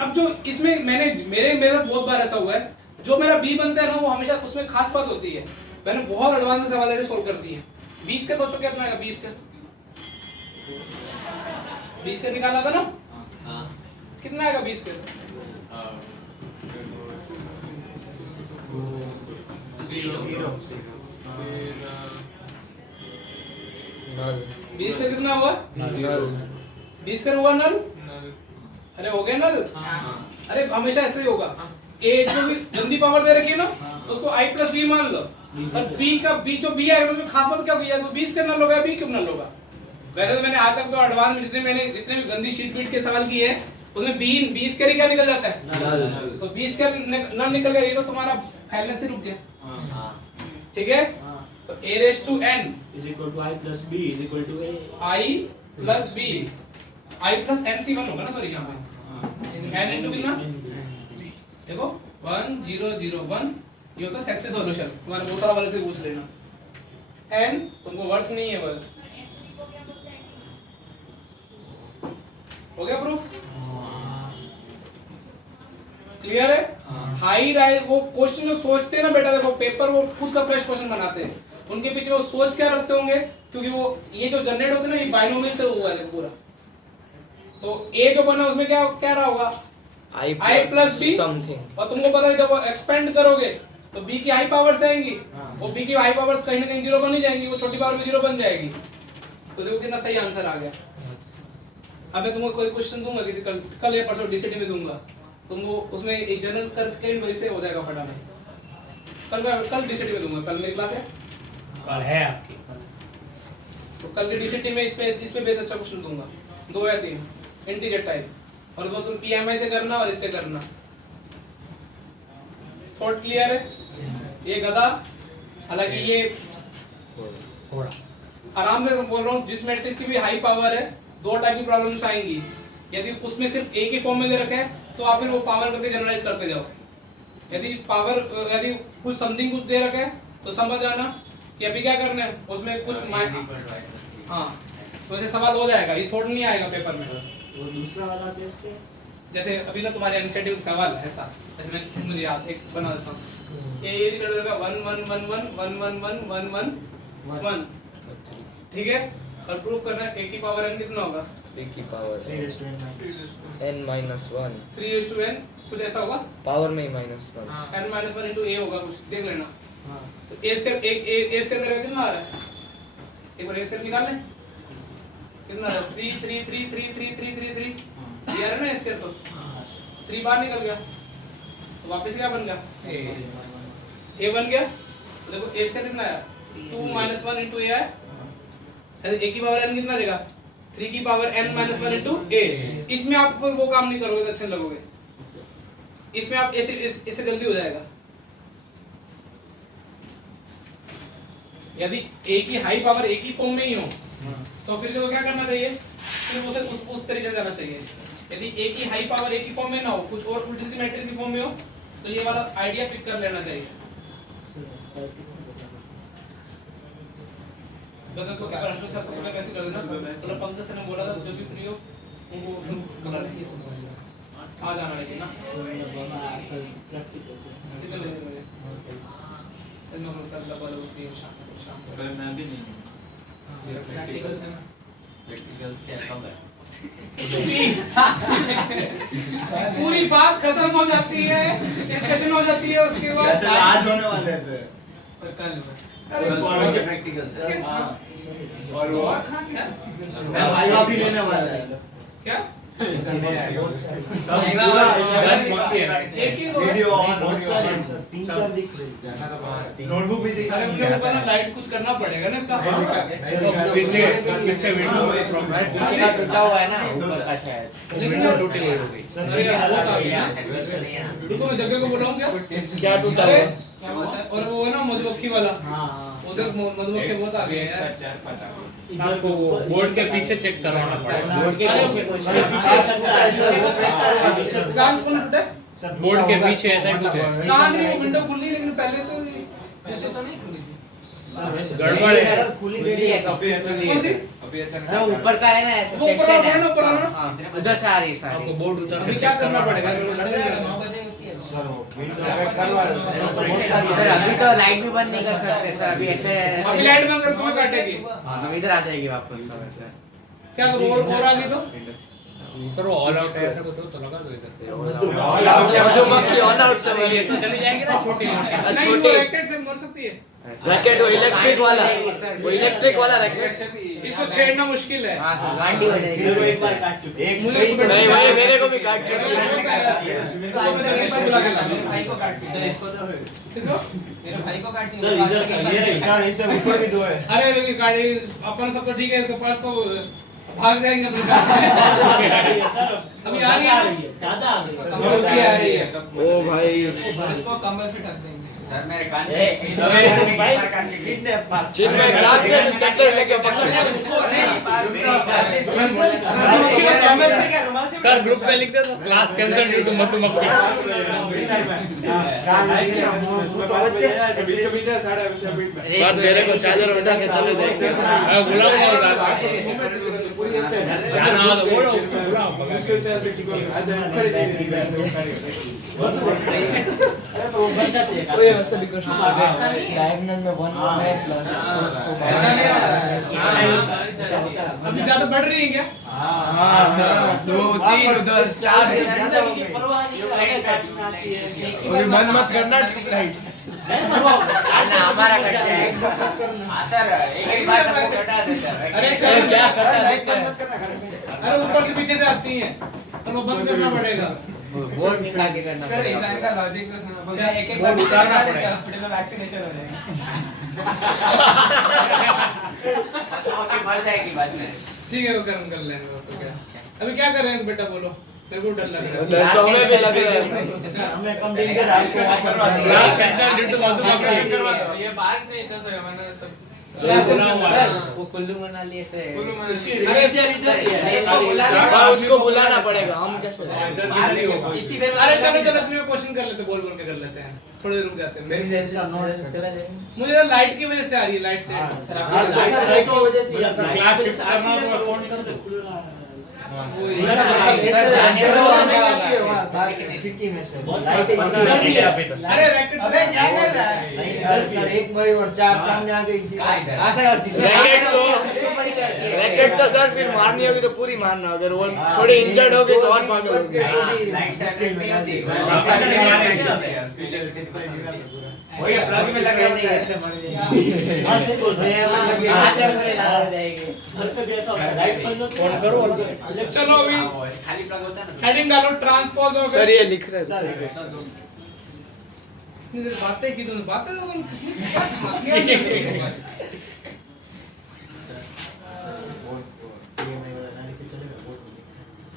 अब जो इसमें मेरे साथ बहुत बार ऐसा हुआ है, जो मेरा b बनता है ना, वो हमेशा उसमें खास बात होती है, मैंने बहुत एडवांस सवाल ऐसे सोल्व कर दिए। 20 का सोचो कितना आएगा, 20 का निकाला था ना, कितना आएगा 20 का, 20 का कितना हुआ, 20 का हुआ नल, अरे हो गया नल। अरे हमेशा ऐसे ही होगा, a जो भी गंदी पावर दे रखी है ना, उसको i + b मान लो, और b जो b आएगा उसमें खास बात क्या होगी, तो 20 का नल होगा, b क्यों नल होगा। वैसे तो मैंने आज तक तो एडवांस में जितने भी गंदी शीट वीट के सवाल किए हैं, उसमें बी स्क्वायर क्या निकल जाता है, तो बी स्क्वायर नल निकल गया, ये तो तुम्हारा फैलने से रुक गया। ठीक है, तो a raise to n is equal to I plus B is equal to A. i plus b, i plus n c 1 होगा ना, सॉरी यहाँ पे n इनटू कितना, देखो 1 0 0 1, ये होता है सेक्सी सॉल्यूशन, तुम्हारे दूसरा वाले से पूछ लेना। n तुमको वर्थ नहीं है बस, हो गया प्रूफ, क्लियर है। हाई राइज वो क्वेश्चन जो सोचते हैं ना बेटा, देखो पेपर वो खुद का फ्रेश क्वेश्चन बनाते हैं, उनके पीछे वो सोच क्या रखते होंगे, क्योंकि वो ये जो जनरेट होते हैं ना, ये बाइनोमियल से हुआ है पूरा, तो a जो बना उसमें क्या क्या रहा होगा, i प्लस b समथिंग, और तुमको पता है जब वो एक्सपेंड करोगे तो b की हाई पावर्स आएंगी, वो b की हाई पावर्स कहीं ना कहीं जीरो बन ही जाएंगी, वो छोटी पावर भी जीरो बन जाएगी, तो देखो कितना सही आंसर आ गया। अब मैं तुमको कोई क्वेश्चन दूंगा किसी कल या परसों डीसीटी में दूंगा, तुमको उसमें एक जनरल करके वैसे हो जाएगा फटाफट, कल डीसीटी में दूंगा, कल मेरी क्लास है, कल है आपकी, तो कल के डीसीटी में इस पे बेस अच्छा क्वेश्चन दूंगा, 2 या 3 इंटीजर टाइप, और वो तुम पीएमआई से करना और इससे करना। थॉट क्लियर है। ये गधा, हालांकि ये थोड़ा आराम से बोल रहा हूँ, जिस मैट्रिक्स की भी हाई पावर है, 2 टाइप की प्रॉब्लम्स आएंगी, यदि उसमें सिर्फ एक ही फॉर्म में दे रखा है तो आप फिर वो पावर करके जनरलाइज करते जाओ, यदि कुछ समथिंग कुछ दे रखा है तो समझ जाना कि अभी क्या करना है, उसमें कुछ हाँ, तो ऐसे सवाल हो जाएगा, ये थोड़ा नहीं आएगा पेपर में। वो दूसरा वाला केस के जैसे अभी ना तुम्हारे एनसीईआरटी का सवाल है ऐसा, जैसे मैं मुझे याद एक बना देता हूँ, ये इक्वल होगा 1 1 1 1 1 1 1 1 1 1, ठीक है, और प्रूफ करना है a की पावर n कितना होगा, a की power 3 raised to n minus 1 3 raised to n, कुछ ऐसा होगा, पावर में -1 n minus 1 into a होगा, कुछ देख लेना। हाँ तो a स्क्वायर करके कितना आ रहा है, एक बार a स्क्वायर निकाल लें, कितना आ रहा है, 3 3 3 3 3 3 3 3, ये आ रहा है ना स्क्वायर, तो 3 बाहर निकल गया, तो वापस क्या बन गया, a बन गया, तो देखो a स्क्वायर कितना आया, 2 minus 1 into a आया, a की पावर n कितना देगा, 3 की power n minus 1 into a। इसमें आप फिर वो काम नहीं करोगे तो अच्छे लगोगे, इसमें आप इससे जल्दी हो जाएगा। यदि a की हाई पावर a की फॉर्म में ही हो तो फिर जो क्या करना चाहिए, फिर उसे उस तरीके से जाना चाहिए। यदि a की हाई पावर a की फॉर्म में ना हो, कुछ और उल्टी मैट्रिक्स की फॉर्म में हो, तो ये वाला आइडिया पिक कर लेना चाहिए। बस तो क्या करना सर, कुछ मैं कैसे कर देना, तो पंकज सर ने बोला था जब भी फ्री हो उनको बुला लीजिए, आ जाना है ना, प्रैक्टिकल से नॉर्मल कर ला बोलो फ्री हो शाम को पर मैं भी नहीं हूँ। ये प्रैक्टिकल से ना, प्रैक्टिकल्स क्या कब है? पूरी बात खत्म हो जाती है, डिस्कशन हो जाती है, उसके बाद वैसे आज होने वाले थे कल प्रैक्टिकल्स और वो मैं वाइवा भी लेने वाला है क्या एक ही वीडियो ऑन बहुत सारे 3-4 दिख रहे नोटबुक भी दिखा अरे मुझे ऊपर ना लाइट कुछ करना पड़ेगा ना इसका, पीछे विंडो में प्रॉब्लम, पीछे का टूटा हुआ है ना ऊपर का शायद, विंडो टूटी हुई हो गई। अरे यार वो आ गया, रुको मैं जगह को बुलाऊं क्या टूटा अरे, हुआ और वो है ना मधुमक्खी वाला, हां उधर मधुमक्खी बहुत आ गए यार, 4-5 आपको बोर्ड के पीछे चेक करवाना पड़ेगा, बोर्ड के पीछे कुछ कान कौन टूटा, बोर्ड के पीछे ऐसा कुछ है, कान नहीं, वो विंडो खुली लेकिन पहले तो नीचे तो नहीं खुली थी, गड़बड़ है। खुली खुली है अभी कौन सी, अभी अचानक जो ऊपर का है ना ऐसा वो ऊपर सेक्शन है ना, है, ऊपर है ना, हाँ, उधर से आ रही आपको सारी। बोर्ड उतार अभी के क्या चेक करना करना पड़ेगा, सर अभी तो लाइट भी बंद नहीं कर सकते सर, अभी ऐसे अभी लाइट बंद कर तुम्हें काटेगी, हाँ, तो इधर आ जाएगी वापस सर। क्या करूं, और आ गई तो सर वो ऑल आउट है ऐसा कुछ हो तो लगा दो इधर, मधुमक्खी ऑल आउट से ये तो चली जाएगी ना छोटी मोटी। नहीं, वो रैकेट से मर सकती है, रैकेट वो इलेक्ट्रिक वाला, वो इलेक्ट्रिक वाला रैकेट, इसको छेड़ना मुश्किल है, हाँ सर गांडी हो जाएगी। मेरे को एक बार काट चुके एक मुझे सुबह नहीं भाई मेरे को भी काट मेरे चुकी को बुला के ला, भाई को काट चुके इसको तो किसको, मेरे भाई को काट चुके सर इधर ये रही सर इससे ऊपर भी 2 है अरे गाड़ी अपन सब तो ठीक है, इसके पास तो भाग जाएंगे अपने काम। अभी आ रही है ज्यादा आ रही है। कंबल से आ रही है। ओ भाई इसको कंबल से ढक देंगे। सर मेरे कान ए, चिन्मय काट के चक्कर लेके पकड़ इसको नहीं सर ग्रुप पे लिख दे तो क्लास कैंसिल ड्यू टू मधुमक्खी। बात मेरे को चादर उठा के चले जाए। बुलाऊंगा उधर। जाना हो तो बोलो उसको बुलाओ। डायगोनल में 1 है प्लस ऐसा नहीं आ रहा है। अभी ज्यादा बढ़ रही है क्या? हाँ सर 2 3 उधर 4 परवाह नहीं आती है। अभी बंद मत करना राइट ना हमारा कट है। हाँ सर एक बार सबको हटा देता है। अरे क्या करता है? अरे ऊपर से पीछे से आती है तो वो बंद करना पड़ेगा। बोर्ड उठा के करना सर पड़ेगा। इधर का लॉजिक तो सुना बोलते हैं एक बार उतारना लगा देते पड़ेगा। हैं हॉस्पिटल में वैक्सीनेशन हो जाएगा। मधुमक्खी मर जाएगी बाद में। ठीक है वो कर्म कर लेंगे और तो क्या। अभी क्या कर रहे हैं बेटा बोलो, मेरे को डर लग रहा है। डर तो हमें भी लग रहा है। हमें कम डेंजर आपको क्लास कैंसिल ड्यू टू मधुमक्खी। ये बात नहीं चल सका मैंने सब वो कुल्लू मनाली से अरे इधर ही है। हाँ, उसको बुलाना पड़ेगा। हम कैसे इतनी देर में अरे चलो चलो तुम्हें क्वेश्चन कर लेते, बोल बोल के कर लेते हैं, थोड़ी देर रुक जाते हैं। मुझे लाइट की वजह से आ रही है, लाइट से सर आप लाइट की वजह से क्लास शिफ्ट करना होगा, फोन कर दो। वो खिड़की में से अरे रैकेट अबे क्या कर रहा है? सर एक मरी और 4 सामने आ गई। रैकेट तो सर फिर मारनी होगी तो पूरी मारना, अगर वो थोड़ी इंजर्ड हो गई तो और पागल हो गई। लाइट से नहीं होती। वही प्लग में लगे होते हैं। ऐसे बोल रहे हैं घर पे भी ऐसा होता है। लाइट बंद हो फोन करो चलो अभी खाली प्लग होता है ना। हेडिंग डालो ट्रांसपोज हो सर गए। ये लिख रहे हैं इतनी देर बातें की तुमने, बातें तो तुम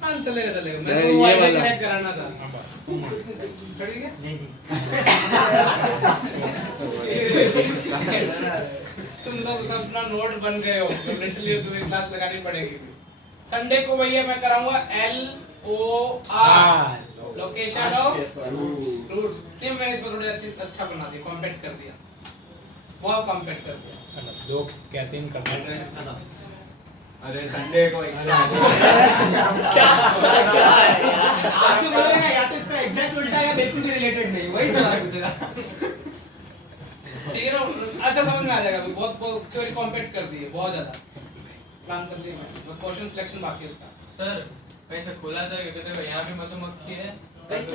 हाँ चलेगा चलेगा। मैं नहीं, तो ये वाइड वाला। कनेक्ट कराना था। ठीक है तुम लोग सब अपना नोट बन गए हो, लिटरली तुम्हें क्लास लगानी पड़ेगी। संडे को भैया मैं कराऊंगा LOR लोकेशन ऑफ रूट्स। नहीं मैंने इसको थोड़ा अच्छा बना दिया, कॉम्पैक्ट कर दिया, बहुत कॉम्पैक्ट कर दिया। 2 क्या 3 करना है। अरे संडे को एक्स्ट्रा आप जो बोलोगे ना या तो इसका एग्जैक्ट उल्टा या बिल्कुल भी रिलेटेड नहीं, वही सवाल पूछेगा। ठीक है ना, अच्छा समझ में आ जाएगा। बहुत बहुत थ्योरी कॉम्पैक्ट कर दी है, बहुत ज्यादा प्लान कर दिया मैं। क्वेश्चन सिलेक्शन बाकी है उसका। सर कैसे खोला था क्योंकि देखो यहाँ भी मधुमक्खी है, कैसे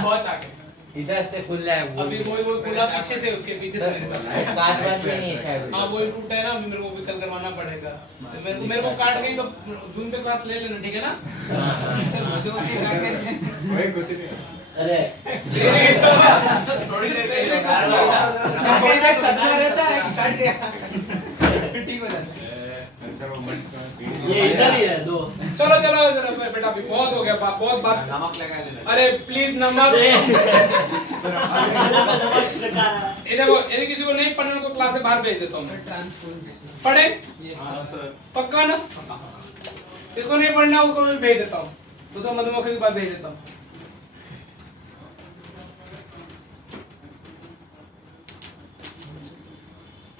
बहुत आगे। इधर से खुल रहा है वो। अभी वही खुला पीछे से, उसके पीछे से मेरे साथ। काट वाट भी नहीं है शायद। हाँ वही रूट है ना, अभी मेरे को भी कल करवाना पड़ेगा। तो मेरे को काट गई तो जून पे क्लास ले लेना, ठीक है ना? वही कुछ नहीं अरे थोड़ी देर पहले सदमा रहता है कि काट गया ठीक हो जाता है। ये इधर ही है 2। चलो चलो जरा बेटा, अभी बहुत हो गया, बहुत बात। नमक लगा देना। अरे प्लीज नमक। इन्हें किसी को नहीं पढ़ने को क्लास से बाहर भेज देता हूँ। पढ़े पक्का ना? इसको नहीं पढ़ना उसको मैं भेज देता हूँ, दूसरा मधुमक्खी के पास भेज देता हूँ।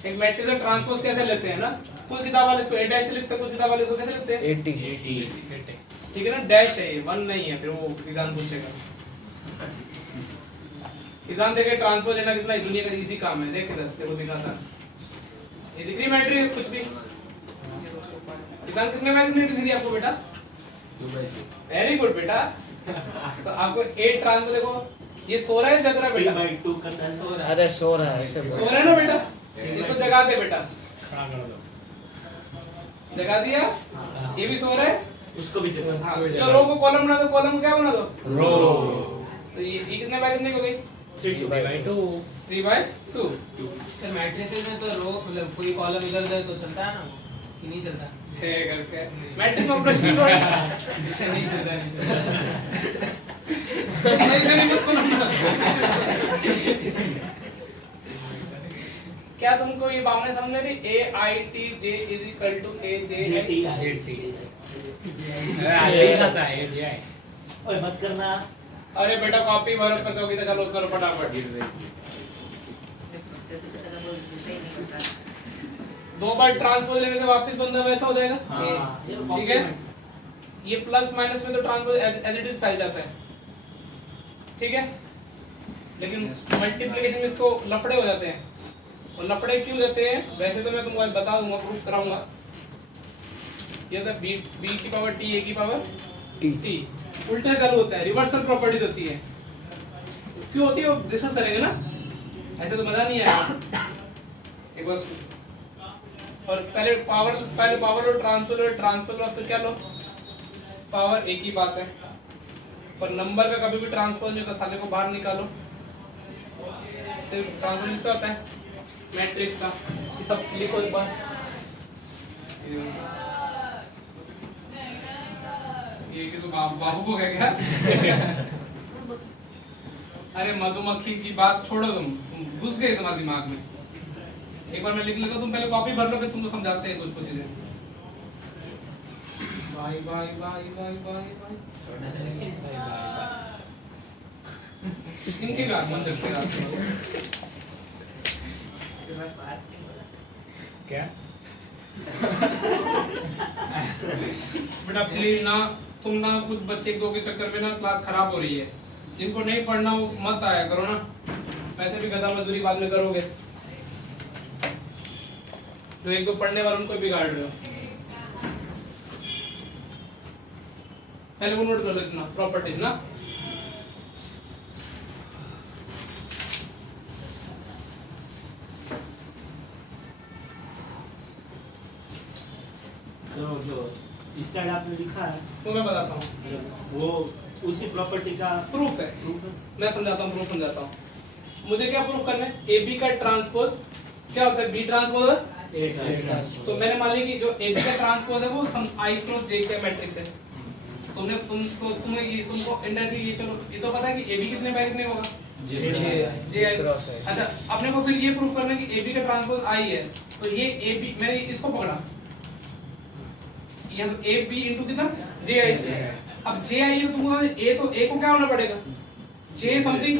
एक मैट्रिक्स और ट्रांसपोज कैसे लेते हैं ना, कुछ किताब वाले इसको 8 से लिखते हैं, कुछ किताब वाले इसको कैसे लिखते हैं 80 ठीक है ना, डैश है ये 1 नहीं है, फिर वो एग्जाम पूछेगा। एग्जाम देके ट्रांसपोज लेना कितना दुनिया का इजी काम है। देख इधर देखो दिखाता ये दिख रही मैट्रिक्स कुछ भी। एग्जाम कितने मैट्रिक्स दिख रही है आपको बेटा? वेरी गुड बेटा। तो आपको 8 ट्रांसपोज देखो, ये सो रहा है जग रहा है बेटा? 3/2 करना है। अरे सो रहा है ऐसे सो रहा है ना बेटा? इसको जगा दे बेटा, जगा दिया। ये भी सो रहा है, उसको भी जगह। हाँ, जो रो को कॉलम बना दो, कॉलम को क्या बना दो रो। तो ये कितने बाय कितने हो गई? 3/2 3/2। सर मैट्रिसेस में तो रो मतलब कोई कॉलम इधर उधर तो चलता है ना। कि नहीं चलता है करके मैट्रिक्स ऑपरेशन नहीं चलता नहीं मत बोलो। क्या तुमको ये बात समझ में नहीं? A I T J is equal to A J ओए मत करना। अरे बेटा कॉपी भरो करते हो तो चलो करो फटाफट। दो बार ट्रांसपोज लेने से वापस बंदा वैसा हो जाएगा। ठीक है, ये प्लस माइनस में तो ट्रांसपोज एज इट इज फैल जाता है। ठीक है, लेकिन मल्टीप्लिकेशन में इसको लफड़े हो जाते हैं। और लफड़े क्यों जाते हैं वैसे तो मैं तुमको आज बता दूंगा, प्रूफ कराऊंगा। ये था b की पावर t a की पावर t उल्टा चालू होता है, रिवर्सल प्रॉपर्टीज होती है। क्यों होती है वो डिस्कस करेंगे ना, ऐसे तो मजा नहीं आएगा। एक बस और पहले पावर और ट्रांसफर और फिर क्या लो पावर, एक ही बात है। पर नंबर का कभी भी ट्रांसफर नहीं होता, साले को बाहर निकालो। सिर्फ ट्रांसफर इसका होता है मैट्रिक्स का। ये सब लिखो एक बार। ये कि तो बाबू को क्या अरे मधुमक्खी की बात छोड़ो, तुम घुस गए तुम्हारे दिमाग में। एक बार मैं लिख लेता हूं, तुम पहले कॉपी भर लो फिर तुमको समझाते हैं कुछ चीजें। Bye bye bye bye bye bye इनके भी आग बंद रखते हैं क्या बेटा प्लीज ना, तुम ना कुछ बच्चे एक दो के चक्कर में ना क्लास खराब हो रही है। जिनको नहीं पढ़ना वो मत आया करो ना, वैसे भी गधा मजदूरी बाद में करोगे। जो एक दो पढ़ने वाले उनको बिगाड़ रहे हो। पहले वो नोट कर लो इतना, प्रॉपर्टीज ना। तो जो इस साइड आपने लिखा है तो मैं बताता हूँ, वो उसी प्रॉपर्टी का प्रूफ है। मैं समझाता हूँ, प्रूफ समझाता हूँ। मुझे क्या प्रूफ करना है? ए बी का ट्रांसपोज क्या होता है? B transpose. तो मैंने मान लिया कि जो ए बी का ट्रांसपोज है वो आई क्रॉस जे का मैट्रिक्स है। तुम्हें ये तुमको इनडायरेक्टली ये चलो ये तो पता है कि ए बी कितने बाय कितने होगा? जे आई क्रॉस है। अच्छा, अपने को फिर ये प्रूफ करना है कि ए बी का ट्रांसपोज आई है। तो ये ए बी मैंने इसको पकड़ा, ये तो ए बी इनटू कितना? जे आई। अब जे आई है तो तुमको ए तो ए को क्या होना पड़ेगा? जे समथिंग,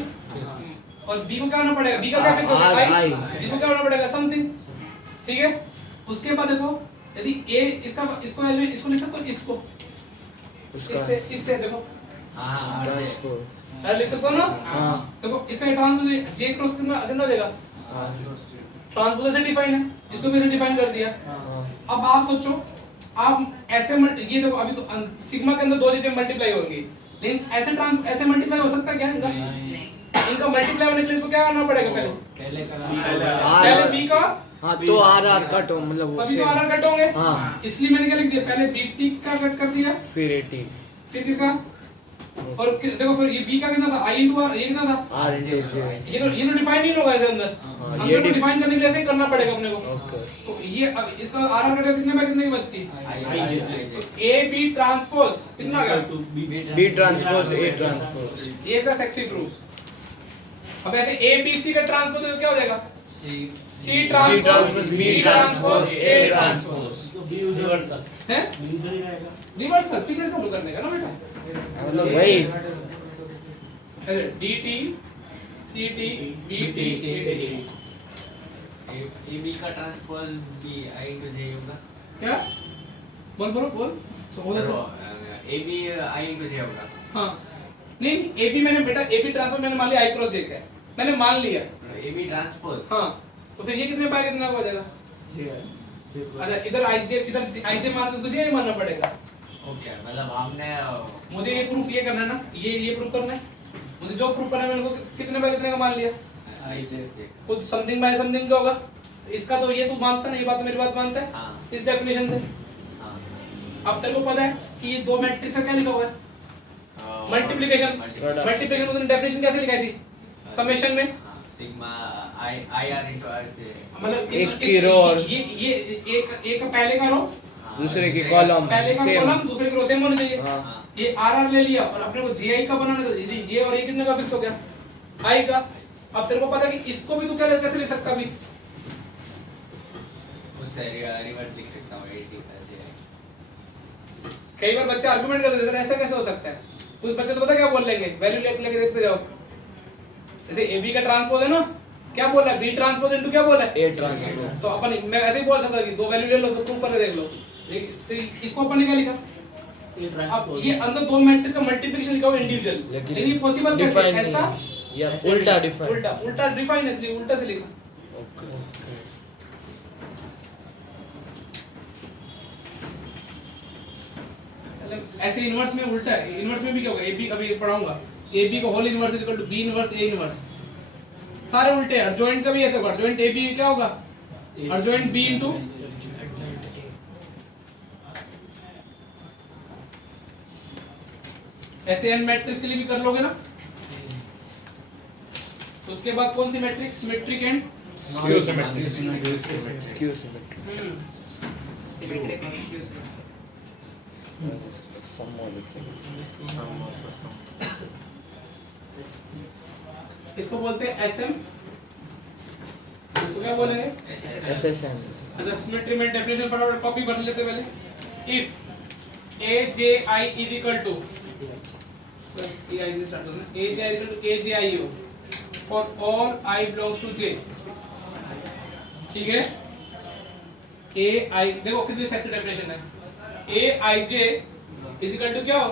और बी को क्या होना पड़ेगा? बी का क्या फिक्स होगा? आई। इसको क्या होना पड़ेगा? समथिंग। ठीक है, उसके बाद देखो यदि ए इसका इसको लिख सकते हो, इसको इससे देखो ट्रांसपोज लिख सकते हो ना। देखो इसका ट्रांसपोज जे क्रॉस कितना हो जाएगा? ट्रांसपोज से डिफाइन है, इसको भी ऐसे डिफाइन कर दिया। अब आप सोचो, आप ऐसे ये देखो अभी तो सिग्मा के अंदर दो चीजें मल्टीप्लाई होंगी, लेकिन ऐसे मल्टीप्लाई हो सकता है क्या? इनका मल्टीप्लाई होने के लिए इसको क्या करना पड़ेगा? पहले बी का तो आर कट हो, मतलब अभी तो आर कट होंगे। इसलिए मैंने क्या लिख दिया? पहले बी टी का कट कर दिया, फिर एटी, फिर किसका? और देखो फिर ये बी का कितना था? I into R. ये कितना था? R into J. ये तो डिफाइन नहीं होगा इसके अंदर। अंदर को डिफाइन करने के लिए ऐसे ही करना पड़ेगा अपने को। तो ये अब इसका आर कट कितने बाय कितने की बच गई? तो ए बी ट्रांसपोज कितना का? B transpose A transpose. ये इसका सेक्सी प्रूफ। अब ऐसे ए बी सी का ट्रांसपोज तो क्या हो जाएगा? C transpose B transpose A transpose. तो बी रिवर्सल है, बी उधर ही रहेगा। रिवर्सल पीछे से चालू करने का ना बेटा। मतलब वही ऐसे dt ct bt A B का transpose B I into J होगा क्या? बोल A B I into J होगा। हाँ नहीं, ए बी मैंने बेटा ए बी ट्रांसपोज मैंने मान लिया आई क्रॉस जे का है, मैंने मान लिया। ए बी ट्रांसपोज हाँ, तो फिर ये कितने बाय कितना हो जाएगा? अच्छा, इधर आई जे मारना तो इसको जे मानना पड़ेगा। ओके, मतलब हमने मुझे ये प्रूफ ये करना है ना, ये प्रूफ करना है। मुझे जो प्रूफ करना है मैंने उसको कितने बाय कितने का मान लिया? आई जे से कुछ समथिंग बाय समथिंग का होगा। इसका तो ये तू मानता ना, ये बात मेरी बात मानता है। हाँ। इस डेफिनेशन से अब तेरे को पता है कि ये दो मैट्रिक्स का क्या लिखा हुआ है? मल्टीप्लिकेशन। मल्टीप्लिकेशन उसने डेफिनेशन कैसे लिखाई थी? समेशन में सिग्मा IR into RJ. मतलब एक की रो और ये एक का पहले का रो, दूसरे की कॉलम पहले का सेम। कॉलम दूसरे की रो सेम होनी चाहिए। हाँ। ये RR ले लिया और अपने को GI का बनाना था, ये और ये कितने का फिक्स हो गया, I का। अब तेरे को पता है कि इसको भी तू क्या कैसे ले सकता अभी, उससे रिवर्स लिख सकता हूँ 80 RJ। कई बार बच्चे आर्गुमेंट करते हैं सर ऐसा कैसे हो सकता है, कुछ बच्चे तो पता क्या बोल लेंगे, वैल्यू लेके देखते जाओ। जैसे AB का ट्रांसपोज है ना, क्या बोल रहा है, B ट्रांसपोज इनटू क्या बोला है, A ट्रांसपोज। तो अपन मैं ऐसे ही बोल सकता कि दो वैल्यू ले लो तो प्रूफ करके देख लो, लेकिन फिर इसको अपन ने क्या लिखा, अब ये अंदर दो मैट्रिक्स का मल्टीप्लिकेशन लिखा हुआ इंडिविजुअल, लेकिन ये पॉसिबल कैसे डिफाइन ऐसा, या उल्टा डिफाइन। उल्टा उल्टा डिफाइन इसलिए उल्टा से लिखा। ऐसे इनवर्स में उल्टा है, इनवर्स में भी क्या होगा, AB अभी पढ़ाऊंगा, AB का whole inverse is equal to B inverse A inverse, सारे उल्टे हैं। अर्जॉइंट का भी ऐसे होगा, अर्जॉइंट AB क्या होगा, अर्जॉइंट B इनटू ऐसे n मैट्रिक्स के लिए भी कर लोगे ना। उसके बाद कौन सी matrix, symmetric and skew symmetric. Skew symmetric. इसको बोलते हैं SM, इसको क्या बोलेंगे, SSM। अगर सिमेट्री में डेफिनेशन फटाफट कॉपी भर लेते पहले। If AJI is equal to AJ से स्टार्ट करना, AJI is equal to AJIO for all I belongs to J, ठीक है। AI देखो कितनी सेक्सी डेफिनेशन है, AIJ इज इक्वल टू क्या हो,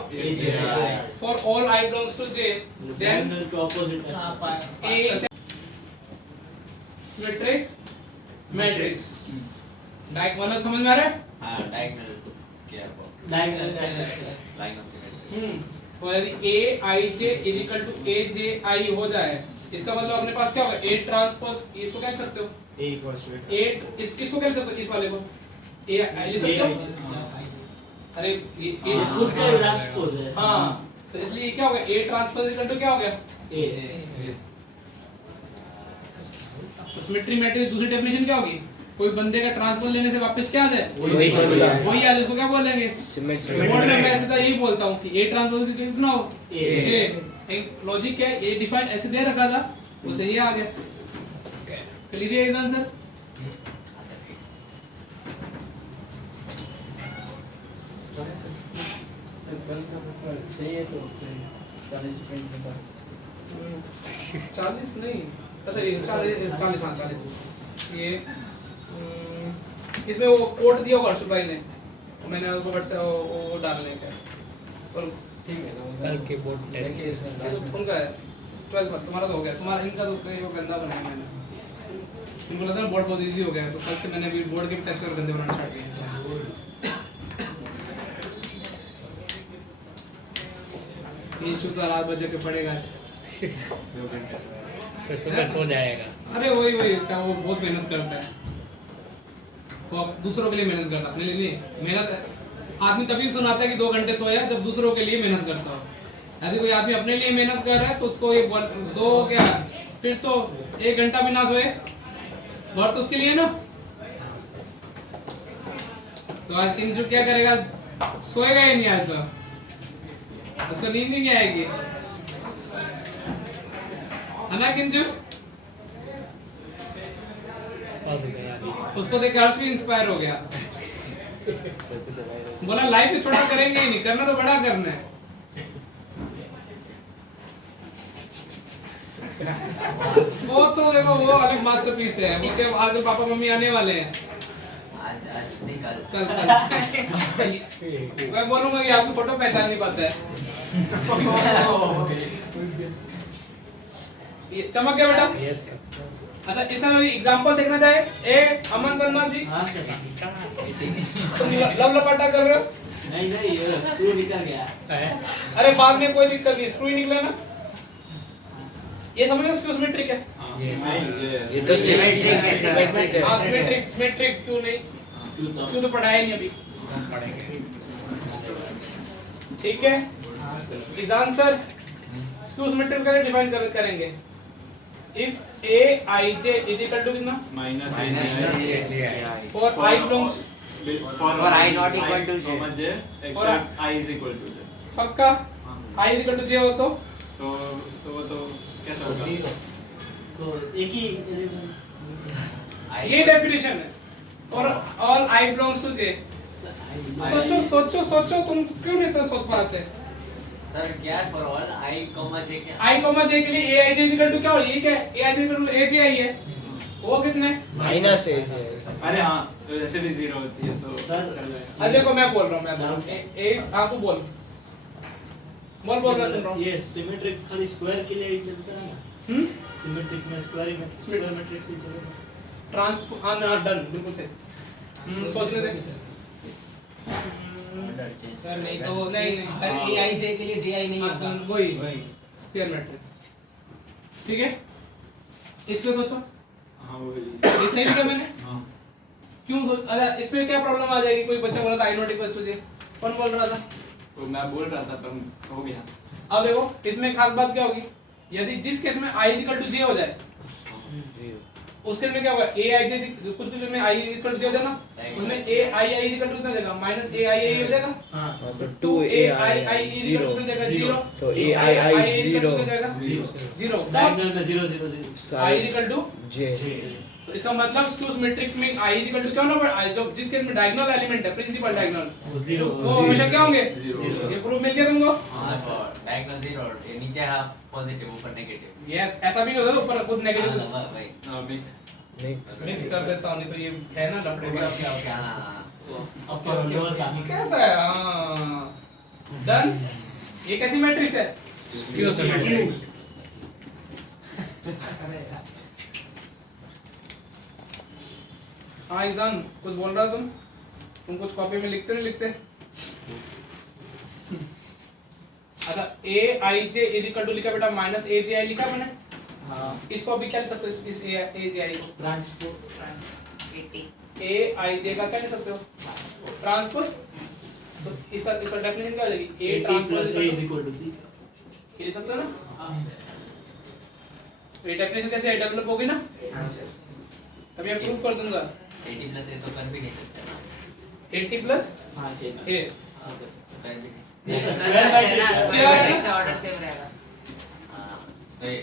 for all I belongs to J, then A symmetric matrix. Diagonal समझ में आ रहा है, हाँ डायगोनल क्या वो लाइन ऑफ सिमेट्री। तो यदि AIJ is equal to AJI हो जाए, इसका मतलब अपने पास क्या होगा, A ट्रांसपोज, इसको क्या लिख सकते हो, A equals to A इसको क्या लिख सकते हो, इस वाले को A लिख सकते हो, अरे ये खुद का ट्रांसपोज है। हाँ, तो इसलिए क्या हो गया, A ट्रांसपोज इक्वल टू क्या हो गया, A। तो सिमेट्री मैट्रिक्स दूसरी डेफिनेशन क्या होगी, कोई बंदे का ट्रांसपोज लेने से वापस क्या आ जाए, वही चलता है। वही आ जाए, इसको क्या बोलेंगे, सिमेट्रिक। बोर्ड में मैं सीधा यही बोलता हूँ कि A ट्रांसपोज कितना हो, A। एक लॉजिक क्या है, ये डिफाइन ऐसे दे रखा था, वो सही आ गया। क्लियर है इस आंसर, सही है तो 40 सेकंड के बाद 40 नहीं, अच्छा ये 40 हाँ 40 ये इसमें वो कोड दिया होगा अर्शुल भाई ने, मैंने उसको व्हाट्सएप वो डालने का, और ठीक है तो कल के बोर्ड टेस्ट ये तो उनका है 12 पर, तुम्हारा तो हो गया, तुम्हारा इनका तो कहीं वो गंदा बनाया मैंने, इनको लगता है बोर्ड बहुत इजी हो गया, तो कल से मैंने अभी बोर्ड के टेस्ट कर गंदे बनाना स्टार्ट किए। ये शुरू तो रात बजे के पड़ेगा, फिर सुबह सो जाएगा। अरे वही क्या, वो बहुत मेहनत करता है, वो अब दूसरों के लिए मेहनत करता है, अपने लिए नहीं। मेहनत आदमी तभी सुनाता है कि 2 घंटे सोया जब दूसरों के लिए मेहनत करता हो। यदि कोई आदमी अपने लिए मेहनत कर रहा है तो उसको ये दो क्या, फिर तो 1 घंटा भी ना सोए और तो उसके लिए ना, तो आज किंजू क्या करेगा, सोएगा ही नहीं आज, तो उसको नींद ही नहीं आएगी, है ना किंजू। उसको देख हर्ष भी इंस्पायर हो गया, बोला लाइफ में छोटा करेंगे ही नहीं, करना तो बड़ा करना है। वो तो देखो वो अलग मास्टरपीस है, उसके आगे पापा मम्मी आने वाले हैं आज नहीं कल कल। मैं बोलूंगा कि आपकी फोटो पहचान नहीं पाता है, ये चमक गया बेटा। यस अच्छा इसका एग्जांपल देखना चाहे, ए अमन वर्मा जी, हाँ सर। तुम लब लपाटा कर रहे हो, नहीं ये स्क्रू निकल गया। है। अरे बाद में कोई दिक्कत नहीं, स्क्रू ही निकले ना, ये समझ में स्क्रू सिमेट्रिक है, ये तो सिमेट्रिक है। हाँ सिमेट्रिक स्क्रू नहीं, स्क्रू तो पढ़ाया नहीं अभी, ठीक है। इस आंसर स्क्रू सिमेट्रिक का डिफाइन करेंगे, if A I J is equal to कितना minus for I belongs For I not equal to J. j except I is equal to j. पक्का I is equal to J हो तो तो वो तो कैसा होगा? तो एक ही ये डेफिनेशन है for all I belongs to J सोचो सोचो सोचो तुम क्यों नहीं इतना सोच पाते सर क्या for all I comma J क्या? आई कॉमा जे के लिए ए आई जे इक्वल टू क्या हो ये क्या ए आई जे इक्वल टू ए जे आई है वो कितने माइनस ए अरे हाँ तो जैसे भी जीरो होती है तो सर, चल जाएगा। अरे देखो मैं बोल रहा हूँ मैं बोल रहा हूँ ए हाँ तू बोल बोल मैं सुन रहा हूँ ये सिमेट्रिक खाली स्क्वायर के लिए ही चलता है ना सिमेट्रिक में स्क्वायर मैट्रिक्स ही चलेगा ट्रांस हाँ डन बिल्कुल सही सोचने दे सर नहीं तो नहीं सर ए आई जे के लिए जे आई नहीं होता वही स्क्वायर मैट्रिक्स ठीक है इसमें सोचो हाँ वही। ये सही किया मैंने हाँ क्यों सोच अरे इसमें क्या प्रॉब्लम आ जाएगी कोई बच्चा बोला था आई नॉट इक्वल टू जे कौन बोल रहा था तो मैं बोल रहा था पर हो गया। अब देखो इसमें खास बात क्या होगी यदि जिस केस में i इक्वल टू जे हो जाए उस केस में क्या होगा a i j कुछ केस में i इक्वल टू जे हो जाए ना उसमें a i i equal to कितना हो जाएगा माइनस a i i हो जाएगा हां तो 2 a i i 2ai equal to कितना जाएगा 0 तो ai 0 0 डायगोनल में 0 0 0 i इक्वल टू j तो इसका मतलब स्क्यू सिमेट्रिक में i इक्वल टू क्या होना i जो जिस केस में डायगोनल एलिमेंट है प्रिंसिपल डायगोनल वो 0 वो हमेशा क्या होंगे Zero. ये प्रूफ मिल गया तुमको हाँ सर डायगोनल जीरो ये नीचे हाफ पॉजिटिव ऊपर नेगेटिव। यस ऐसा भी नहीं होता ऊपर खुद नेगेटिव हाँ भाई हाँ मिक्स नहीं मिक्स कर देता हूं नहीं तो ये है ना लफड़े ओके का ओके ओके हाँ अब क्या लेवल का मिक्स कैसा है हां डन ये कैसी मैट्रिक्स है सिमेट्रिक हाँ ईजान कुछ बोल रहा तुम कुछ कॉपी में लिखते नहीं लिखते अच्छा ए I J is equal to लिखा बेटा माइनस ए जे आई लिखा मैंने हां इसको अभी क्या लिख सकते हो इस ए जे आई को ट्रांसपोर्ट 80 ए आई जे का क्या लिख सकते हो ट्रांसपोज तो इसका डेफिनेशन क्या हो जाएगी ए 80 ट्रांसपोज a ये is equal to 0 लिख सकते हो ना ये डेफिनेशन कैसे डेवलप होगी ना तभी मैं प्रूफ कर दूंगा 80 प्लस ए तो कर भी नहीं सकते 80 प्लस हां सेम ए हाँ तो कर भी नहीं। नहीं, सर square by है ना three. स्क्वायर मैट्रिक्स से ऑर्डर सेम रहेगा हाँ तो ये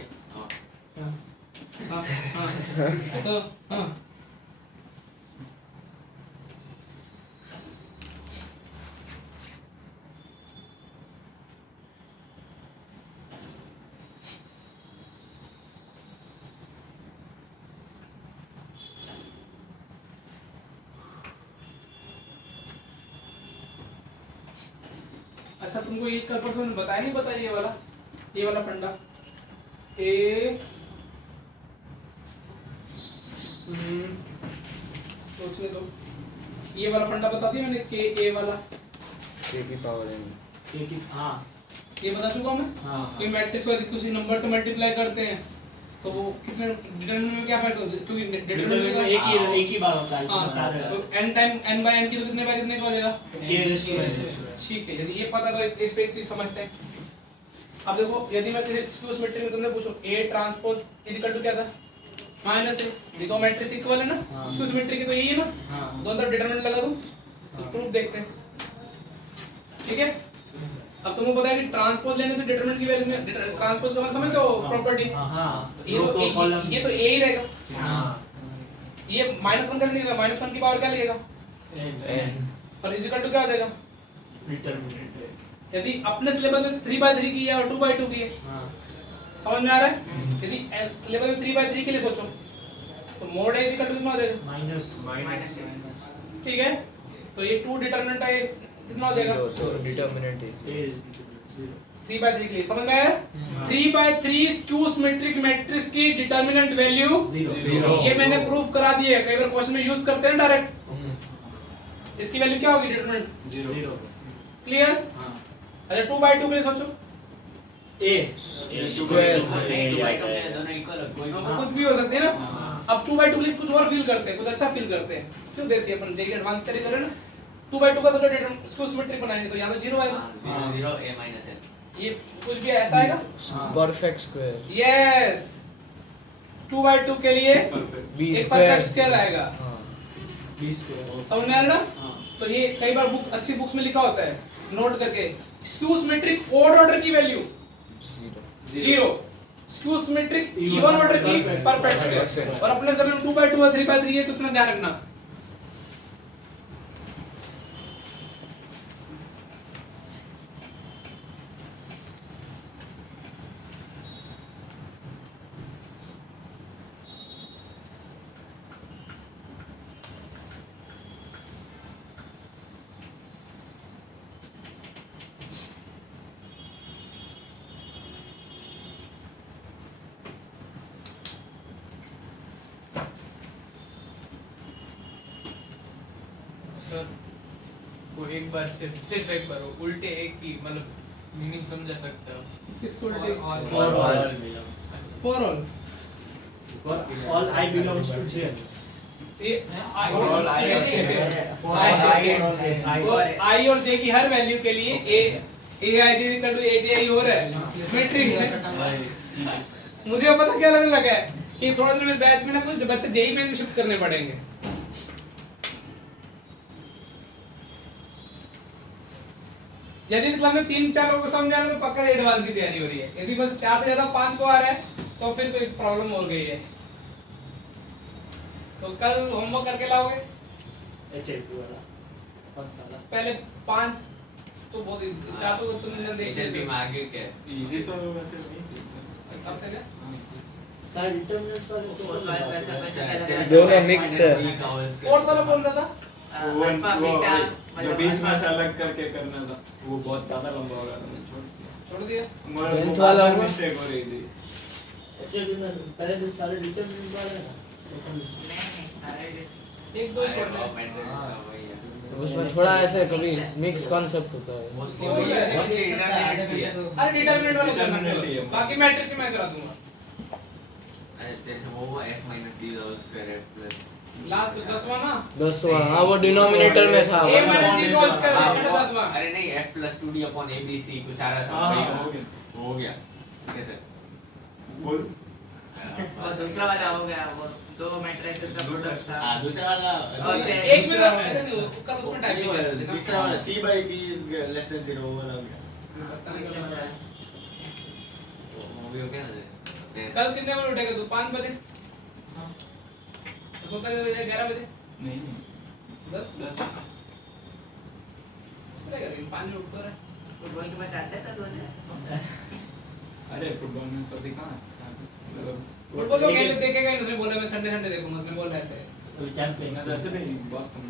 हाँ हाँ तो हाँ अच्छा तुमको ये कल परसों ने बताया नहीं बताया ये वाला फंडा ए सोचने दो ये वाला फंडा बता दिया मैंने के ए वाला k की पावर n एक ही हां ये बता चुका हूं मैं हां कि मैट्रिक्स को यदि किसी नंबर से मल्टीप्लाई करते हैं तो वो कितने डिटरमिनेंट में क्या फैक्ट होता है क्योंकि डिटरमिनेंट में एक ही बार होता है इसमें हां सारे तो n time n by n की तो कितने बाय कितने का हो जाएगा k रेस टू ठीक है यदि ये पता तो इस पे एक चीज समझते हैं अब देखो यदि मैं किसी स्क्यू सिमेट्री में तुमने पूछो a ट्रांसपोज इक्वल टू क्या था माइनस ए ये दो मैट्रिक्स इक्वल है ना हाँ। स्क्यू सिमेट्री की तो यही है ना हां दोनों तरफ डिटरमिनेंट लगा दूं तो प्रूफ देखते हैं ठीक है अब तुमको पता है कि ट्रांसपोज लेने से डिटरमिनेंट की वैल्यू में ट्रांसपोज का मतलब समझते हो प्रॉपर्टी हां ये तो ए ही रहेगा हां ये -1 कैसे निकलेगा -1 की पावर क्या लगेगा n और इक्वल टू क्या हो जाएगा डिटरमिनेंट यदि अपने सिलेबस में 3/3 की है और 2/2 की है हां समझ में आ रहा है यदि सिलेबस में 3/3 के लिए सोचो तो मोड ए इक्वल टू कितना हो जाएगा माइनस ठीक है तो ये 2 डिटरमिनेंट है कितना हो जाएगा 0 तो determinant is a is equal to 0 3/3 के लिए समझ में आया 3/3 स्क्यू सिमेट्रिक मैट्रिक्स की डिटरमिनेंट वैल्यू 0 ये मैंने प्रूफ करा दिया है कई बार क्वेश्चन में यूज करते हैं डायरेक्ट इसकी वैल्यू क्या होगी डिटरमिनेंट 0 क्लियर हां अच्छा 2/2 के लिए सोचो a square दोनों इक्वल हो कोई हाँ, कुछ भी हो सकते हैं ना अब 2/2 के लिए कुछ और फील करते हैं कुछ अच्छा फील करते हैं क्यों देसी अपन जेई एडवांस तरीके करें ना 2/2 का सोचो स्क्यू सिमेट्रिक बनाएंगे तो यहां तो 0 आएगा 0 a minus n ये कुछ भी ऐसा आएगा perfect square यस 2/2 के लिए B एक square। परफेक्ट स्क्वायर आएगा। B square। समझ में आ रहा ना? तो ये कई बार बुक्स अच्छी बुक्स में लिखा होता है, नोट करके स्क्यू सिमेट्रिक ओड ऑर्डर की value 0, skew symmetric even order की परफेक्ट स्क्वायर। और अपने जब 2/2 और 3/3 है तो इतना ध्यान रखना। सर वो एक बार सिर्फ एक बार वो उल्टे एक की मतलब मीनिंग समझा सकते हो? किसको उल्टे? For for all. All. All I belongs to J. ये All I और J। आई और जे की हर वैल्यू के लिए ए आई जे इक्वल टू ए जे आई हो रहा है, सिमेट्रिक है। मुझे पता क्या लगने लगा है कि थोड़ा दिन में बैच में ना कुछ बच्चे जेई में शिफ्ट करने पड़ेंगे। यदि मतलब में 3-4 लोगों को समझ आ रहा है तो पक्का एडवांस की तैयारी हो रही है। यदि बस 4 से ज्यादा 5 को आ रहा है तो फिर कोई प्रॉब्लम हो गई है। तो कल होमवर्क करके लाओगे? HLP वाला। कौन सा वाला? पहले 5 तो बहुत इजी, 4 तो तुमने देख HLP में आगे क्या है? इजी तो वैसे नहीं थी। अब तक है? सर इंटरमीडिएट वाले तो और वाला पैसा दोनों mix है। फोर्थ वाला कौन सा था? वो अल्फा बीटा जो बीच में से अलग करके करना था वो बहुत ज्यादा लंबा हो रहा था, मैंने छोड़ दिया। छोड़ दिया? मगर वो 10th वाला बार हुआ? मिस्टेक हो रही थी। HLP में पहले तो सारे इंटरमीडिएट वाले ना। नहीं सारे एक दो छोड़ दे। उसमें थोड़ा ऐसे कभी मिक्स कॉन्सेप्ट होता है। अरे डिटरमिनेंट वाला करना है, बाकी मैट्रिक्स मैं करा दूंगा। लास्ट 10वां ना? 10वां, हाँ वो डिनोमिनेटर में था। A minus G को कर दे, 7वां। अरे नहीं f plus 2d upon abc कुछ आ रहा था हाँ, वही हो गया। हो गया कैसे बोल। और दूसरा वाला हो गया वो दो मैट्रिक्स का प्रोडक्ट था। हाँ दूसरा वाला और फिर एक मिनट ऐसा नहीं हो, कल उसमें टाइप किया है। तीसरा वाला c by b is less than 0 वो वाला हो गया पता नहीं चल रहा है। वो भी हो गया ना कल कितने बजे उठेगा तू? 5 बजे? सोता है 11 बजे? नहीं 10? चलेगा लेकिन 5 बजे उठता रहे। फुटबॉल के मैच आते था तुझे? अरे फुटबॉल में तो दिखा फुटबॉल तो खेल देखेगा ही, उसने बोला मैं संडे देखूंगा, उसने बोला ऐसे। तो चैंपियंस मैं तो ऐसे नहीं बहुत कम।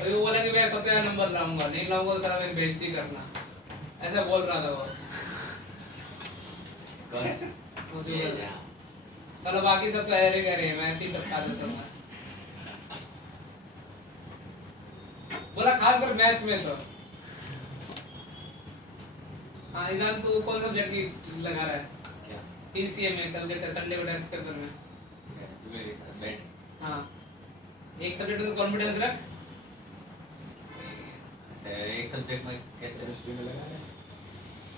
अरे वो बोला कि मैं 17 नंबर लाऊंगा, नहीं लाऊंगा तो सारा मेरी बेइज्जती करना, ऐसा बोल रहा था वो। चलो बाकी सब तैयारी कर रहे हैं, मैं ऐसे ही टपका देता हूँ। बोला खासकर मैथ्स में तो हाँ इजान तू कौन सा सब्जेक्ट लगा रहा है? क्या पीसीएम में कल के संडे को टेस्ट पेपर में। बैठ हाँ एक सब्जेक्ट में तो कॉन्फिडेंस रख। एक सब्जेक्ट में कैसे केमिस्ट्री में लगा है।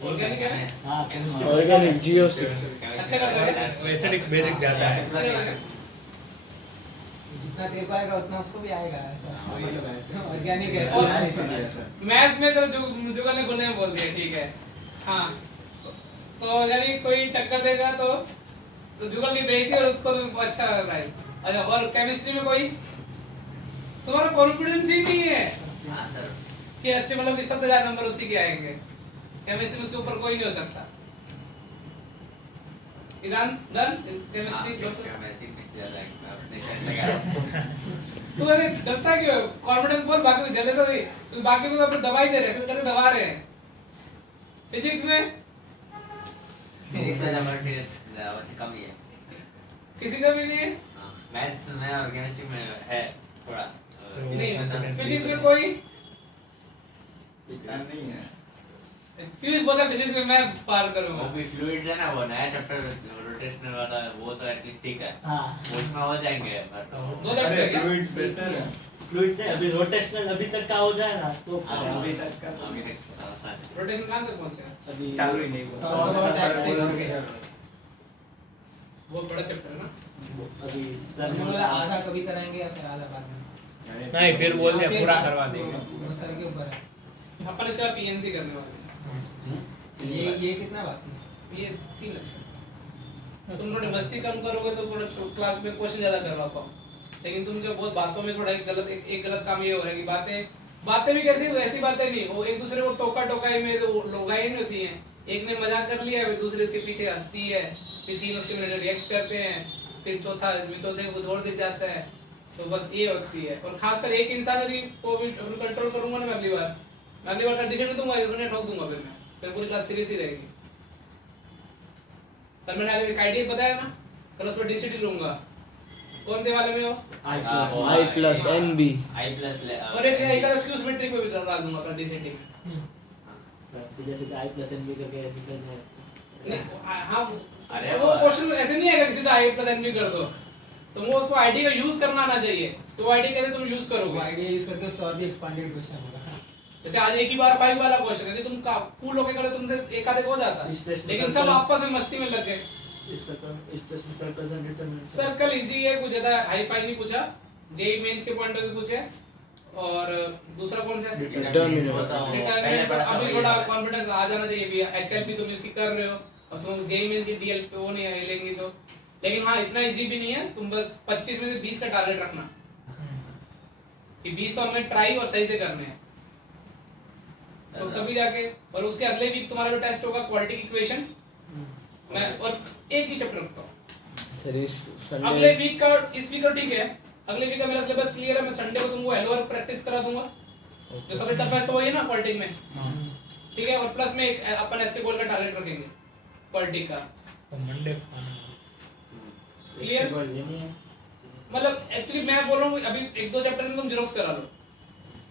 ऑर्गेनिक है? हां केमिस्ट्री ऑर्गेनिक जीओसी अच्छा कर रहा है। एसिडिक बेसिक ज्यादा है। जितना तेरे को आएगा उतना उसको भी आएगा ऐसा। वही तो है। ऑर्गेनिक है। और मैथ्स में तो जुगल ने बोलने में बोल दिया, ठीक है। हाँ तो यदि कोई टक्कर देगा तो जुगल की बेइज्जती और उसको तो अच्छा लग रहा है। अच्छा और केमिस्ट्री में कोई तुम्हारा कॉन्फिडेंस ही नहीं है हाँ सर कि अच्छे मतलब कि सबसे ज्यादा नंबर उसी के आएंगे। केमिस्ट्री में उसके ऊपर कोई नहीं हो सकता। इजान डन केमिस्ट्री क्या मैजिक में ज्यादा है अपने सेट लगा तू अरे डरता क्यों? कॉन्फिडेंस बोल, बाकी को जले तो नहीं। तू बाकी को अपने दवाई दे रहे हैं, ऐसे करके दबा रहे हैं। फिजिक्स में इसमें नंबर फिर वैसे कम ही है किसी का भी नहीं है। मैथ्स में और केमिस्ट्री में है थोड़ा नहीं फिजिक्स में कोई इतना नहीं है। पीयूष बोला फिजिक्स में मैं पार वो करूंगा। भी फ्लूइड्स है ना, वो नया चैप्टर रोटेशनल वाला वो तो एटलीस्ट ठीक है, हां उसमें हो जाएंगे पर दो चैप्टर अरे है क्या? फ्लूइड्स बेहतर है। फ्लूइड से अभी रोटेशनल अभी तक का हो जाए ना तो अभी तक का अभी नेक्स्ट आसान है। रोटेशन कहां तक पहुंचे? अभी चालू ही नहीं हुआ। और एक्सिस बहुत बड़ा चैप्टर है ना। अभी सर ने बोला आधा कभी कराएंगे या फिर आधा बाद में। नहीं फिर बोल दिया फिर पूरा बाद- करवा देंगे। वो सर के ऊपर है। अपन इसका पीएनसी करने वाले हैं। ये कितना बाकी है? ये 3 लक्ष्य। तुम थोड़ी मस्ती कम करोगे तो थोड़ा क्लास में क्वेश्चन ज्यादा करवा पाओ, लेकिन तुम जो बहुत बातों में थोड़ा एक गलत काम ये हो रहा है कि बातें भी कैसी ऐसी बातें नहीं, वो एक दूसरे को टोका टोकाई में तो लोगाई नहीं होती हैं। एक ने मजाक कर लिया, फिर दूसरे इसके पीछे हंसती है, फिर 3 उसके में रिएक्ट करते हैं, फिर चौथे को जोड़ दे जाता है। तो बस ये होती है। और खासकर एक इंसान यदि को भी कंट्रोल करूंगा ना, मैं अगली बार कंडीशन दूंगा, उन्हें ठोक दूंगा, फिर पूरी क्लास सीरियस ही रहेगी। कल मैंने आज एक आइडिया बताया ना, कल उस पर डीसीटी लूंगा। कौन से वाले में हो? I plus NB I plus और एक एक्सक्यूज मेट्रिक में भी डाल दूंगा अपना डीसीटी में। सीधे सीधे आई प्लस एन बी करके निकल जाए। हाँ, अरे वो क्वेश्चन ऐसे नहीं आएगा कि सीधा आई प्लस एन बी कर दो, तुमको उसको आईडी का यूज करना आना चाहिए। तो आईडी कैसे तुम यूज करोगे? आइडिया यूज करके सॉल्व भी एक्सपांडेड क्वेश्चन होगा। जैसे आज एक ही बार 5 वाला क्वेश्चन है, तुम कूल होके करे तुमसे एक आधे हो जाता, लेकिन सब आपस में मस्ती में लग गए। इस स्ट्रेस में circles and determinants. Circle easy है, कुछ ज्यादा हाई फाई नहीं पूछा, जेई मेंस के पॉइंट से पूछे। और दूसरा कौन सा है? Determinant। डिटरमिनेंट। अभी थोड़ा कॉन्फिडेंस आ जाना चाहिए भी, एचएलपी तुम इसकी कर रहे हो, अब तुम जेई मेंस की डीएल वो नहीं लेंगे तो। लेकिन हाँ, इतना इजी भी नहीं है, तुम बस 25 में से 20 का टारगेट रखना कि 20 तो हमें ट्राई और सही से करने हैं, तो तभी जाके। और उसके अगले वीक तुम्हारा जो टेस्ट होगा क्वाड्रेटिक इक्वेशन, मैं और एक ही चैप्टर रखता हूँ। सर इस अगले संडे वीक का, इस वीक का ठीक है, अगले वीक का मेरा सिलेबस क्लियर है। मैं संडे को तुमको एलओआर प्रैक्टिस करा दूंगा, जो सबसे टफेस्ट वही है ना क्वाड्रेटिक में, ठीक है। और प्लस में एक अपन एसके गोल का टारगेट रखेंगे क्वाड्रेटिक का। तो मंडे क्लियर? लेनी है मतलब एक्चुअली मैं बोल रहा हूँ अभी 1-2 चैप्टर में तुम जेरोक्स करा लो,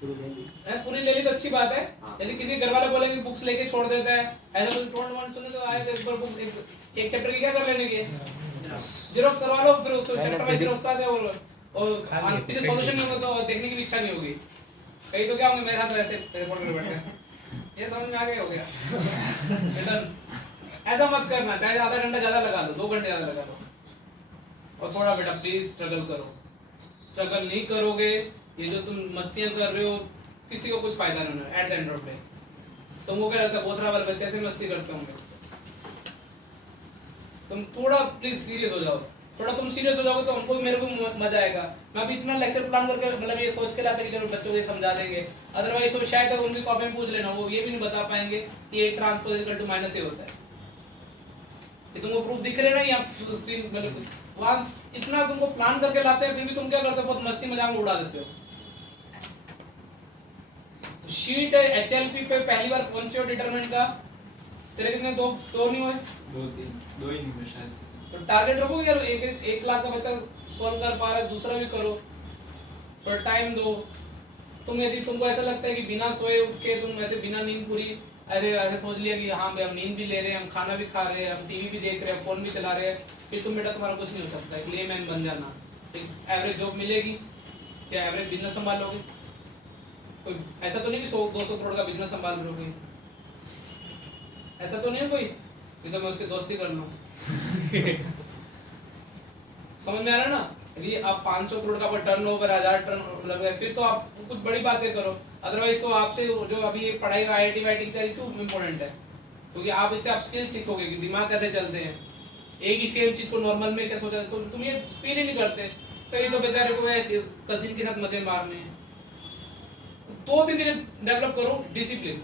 पूरी ले ली तो अच्छी बात है। यदि किसी घर वाले बोलेंगे बुक्स लेके छोड़ देता है, ऐसा कुछ टोल्ड वन सुने तो आए थे बुक एक चैप्टर की क्या कर लेने के, जेरोक्स करवा लो, फिर उस चैप्टर में जेरोक्स करा दे। और पीछे सॉल्यूशन नहीं होगा तो देखने की भी इच्छा नहीं होगी। कहीं तो क्या होंगे मेरे साथ वैसे रिपोर्ट में बैठे, ये समझ में आ गया हो गया। ऐसा मत करना, चाहे आधा घंटा ज्यादा लगा लो, 2 घंटे ज्यादा लगा लो। और थोड़ा बेटा प्लीज स्ट्रगल करो, स्ट्रगल नहीं करोगे, ये जो तुम मस्तियां कर रहे हो किसी को कुछ फायदा नहीं होना at the end of day. तुमको क्या लगता है बोथरा वाले बच्चे ऐसे मस्ती करते होंगे? तुम थोड़ा प्लीज सीरियस हो जाओ, थोड़ा तुम सीरियस हो जाओगे तो हमको भी, मेरे को भी मजा आएगा। मैं अभी इतना लेक्चर प्लान करके मतलब ये सोच के लाता कि चलो बच्चों को ये समझा देंगे, अदरवाइज तो शायद उनकी कॉपी में पूछ लेना, वो ये भी नहीं बता पाएंगे कि ये ट्रांसपोज इक्वल टू माइनस ए होता है। ये तुमको प्रूफ दिख रहे ना यहाँ स्क्रीन, मतलब वहाँ इतना तुमको प्लान करके लाते हैं, फिर भी तुम क्या करते हो, बहुत मस्ती मजाक में उड़ा देते हो। तो शीट है एचएलपी पे पहली बार पहुंचे हो डिटरमिनेंट का, तेरे कितने दो नहीं हुए? 2 ही नहीं हुए शायद से। तो टारगेट रखो यार, एक क्लास का बच्चा सॉल्व कर पा रहा है, दूसरा भी करो, थोड़ा टाइम दो। तुम यदि तुमको ऐसा लगता है कि बिना सोए उठ के तुम ऐसे बिना नींद पूरी ऐसे सोच लिया कि हाँ भाई हम नींद भी ले रहे हैं, हम खाना भी खा रहे हैं, हम टीवी भी देख रहे हैं, फोन भी चला रहे हैं, फिर तुम बेटा तुम्हारा कुछ नहीं हो सकता। एक लेमैन बन जाना, एक एवरेज जॉब मिलेगी या एवरेज बिजनेस संभालोगे। कोई ऐसा तो नहीं कि 100-200 करोड़ का बिजनेस संभाल लोगे, ऐसा तो नहीं है कोई कि तो मैं उसके दोस्ती कर लूँ। समझ में आ रहा है ना? यदि आप 500 करोड़ का टर्नओवर 1000 टर्न लगे, फिर तो आप कुछ बड़ी बातें करो, अदरवाइज तो आपसे जो अभी ये पढ़ाई का आईआईटी वाईटी की तैयारी क्यों इम्पोर्टेंट है? क्योंकि आप इससे आप स्किल सीखोगे कि दिमाग कैसे चलते हैं, एक ही सेम चीज को नॉर्मल में क्या सोचा, तो तुम ये फील ही नहीं करते। कहीं तो बेचारे को ऐसे कजिन के साथ मजे मारने हैं। 2-3 चीजें डेवलप करो, डिसिप्लिन।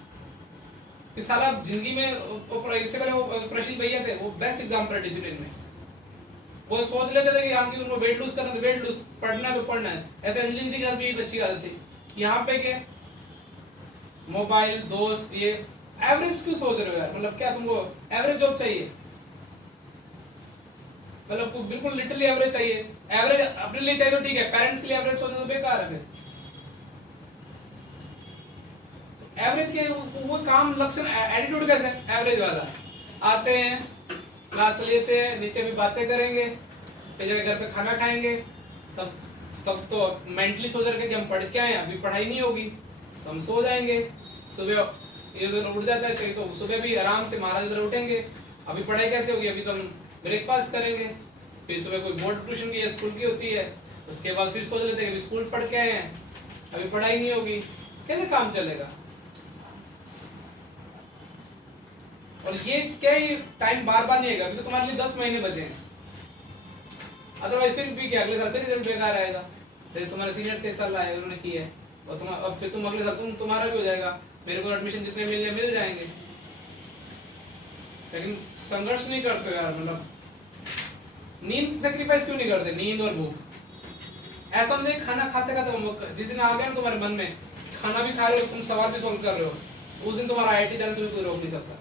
इस साल आप जिंदगी में इससे पहले वो प्रशील भैया थे, वो बेस्ट एग्जाम्पल है डिसिप्लिन में। वो सोच लेते थे कि हाँ कि उनको वेट लूज करना है तो वेट लूज, पढ़ना है तो पढ़ना है। ऐसे अंजलि दी घर भी एक अच्छी आदत थी। यहाँ पे क्या मोबाइल दोस्त, ये एवरेज क्यों सोच रहे हो यार? मतलब क्या तुमको एवरेज जॉब चाहिए? मतलब बिल्कुल लिटरली एवरेज चाहिए? एवरेज अपने लिए चाहिए तो ठीक है, पेरेंट्स के लिए एवरेज सोचना तो बेकार है। एवरेज के वो काम लक्षण एटीट्यूड कैसे एवरेज वाला? आते हैं, क्लास लेते हैं, नीचे भी बातें करेंगे, फिर जाके घर पे खाना खाएंगे, तब तो मेंटली सोच रहे कि हम पढ़ के आए, अभी पढ़ाई नहीं होगी तो हम सो जाएंगे। सुबह ये उठ जाता है कहीं, तो सुबह भी आराम से महाराज इधर उठेंगे, अभी पढ़ाई कैसे होगी? अभी तो हम ब्रेकफास्ट करेंगे, फिर सुबह कोई बोर्ड ट्यूशन की या स्कूल की होती है, उसके बाद फिर सोच लेते हैं कि स्कूल पढ़ के आए हैं, अभी पढ़ाई नहीं होगी, कैसे काम चलेगा? और ये क्या ये टाइम बार बार नहीं आएगा, अभी तो तुम्हारे लिए 10 महीने बचे हैं, अदरवाइज फिर भी क्या अगले साल फिर रिजल्ट बेकार आएगा। जैसे तुम्हारे सीनियर्स के साल आए उन्होंने किया है, और तुम अब फिर तुम अगले साल तुम्हारा भी हो जाएगा, मेरे को एडमिशन जितने मिलने मिल जाएंगे, लेकिन संघर्ष नहीं करते यार। मतलब नींद सेक्रीफाइस क्यों नहीं करते? नींद और भूख, ऐसा नहीं खाना खाते खाते जिस दिन आ गया ना तुम्हारे मन में खाना भी खा रहे हो, तुम सवाल भी सोल्व कर रहे हो, उस दिन तुम्हारा आईआईटी जाने तुम्हें कोई रोक नहीं सकता।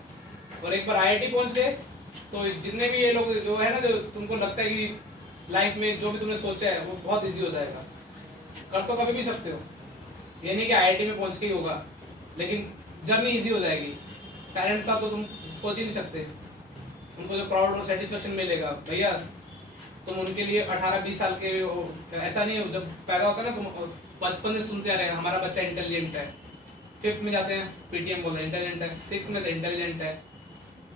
और एक बार आईआईटी पहुंच गए तो जितने भी ये लोग जो है ना, जो तुमको लगता है कि लाइफ में जो भी तुमने सोचा है वो बहुत इजी हो जाएगा, कर तो कभी भी सकते हो, ये नहीं कि आईआईटी में पहुंच के ही होगा, लेकिन जर्नी इजी हो जाएगी। पेरेंट्स का तो तुम सोच ही नहीं सकते, उनको जो प्राउड और सेटिस्फेक्शन मिलेगा, भैया तुम उनके लिए 18-20 साल के हो, ऐसा नहीं हो जब पैदा होता है ना, तुम बचपन से सुनते आ रहे हैं हमारा बच्चा इंटेलिजेंट है, 5th में जाते हैं पीटीएम बोलते हैं इंटेलिजेंट है, 6th में तो इंटेलिजेंट है,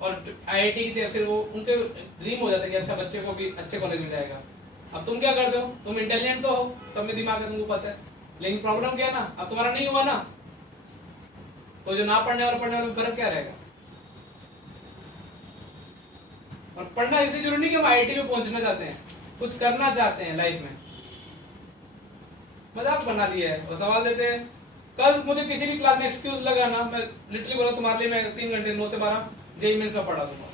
और आईआईटी की फिर वो उनके ड्रीम हो जाता है कि अच्छा बच्चे को भी अच्छे कॉलेज में जाएगा। अब तुम क्या करते हो? तुम इंटेलिजेंट तो हो, सब में दिमाग है, तुमको पता है, लेकिन प्रॉब्लम क्या है ना, अब तुम्हारा नहीं हुआ ना, तो जो ना पढ़ने वाले में फर्क क्या रहेगा? और पढ़ना इसलिए जरूरी नहीं कि हम आईआईटी में पहुंचना चाहते हैं, कुछ करना चाहते हैं लाइफ में, मजाक बना लिया है और सवाल देते हैं। कल मुझे किसी भी क्लास में एक्सक्यूज लगा ना, मैं लिटरली बोला तुम्हारे लिए मैं 3 घंटे 9 से 12 जेईई मेंस का पढ़ा दूंगा,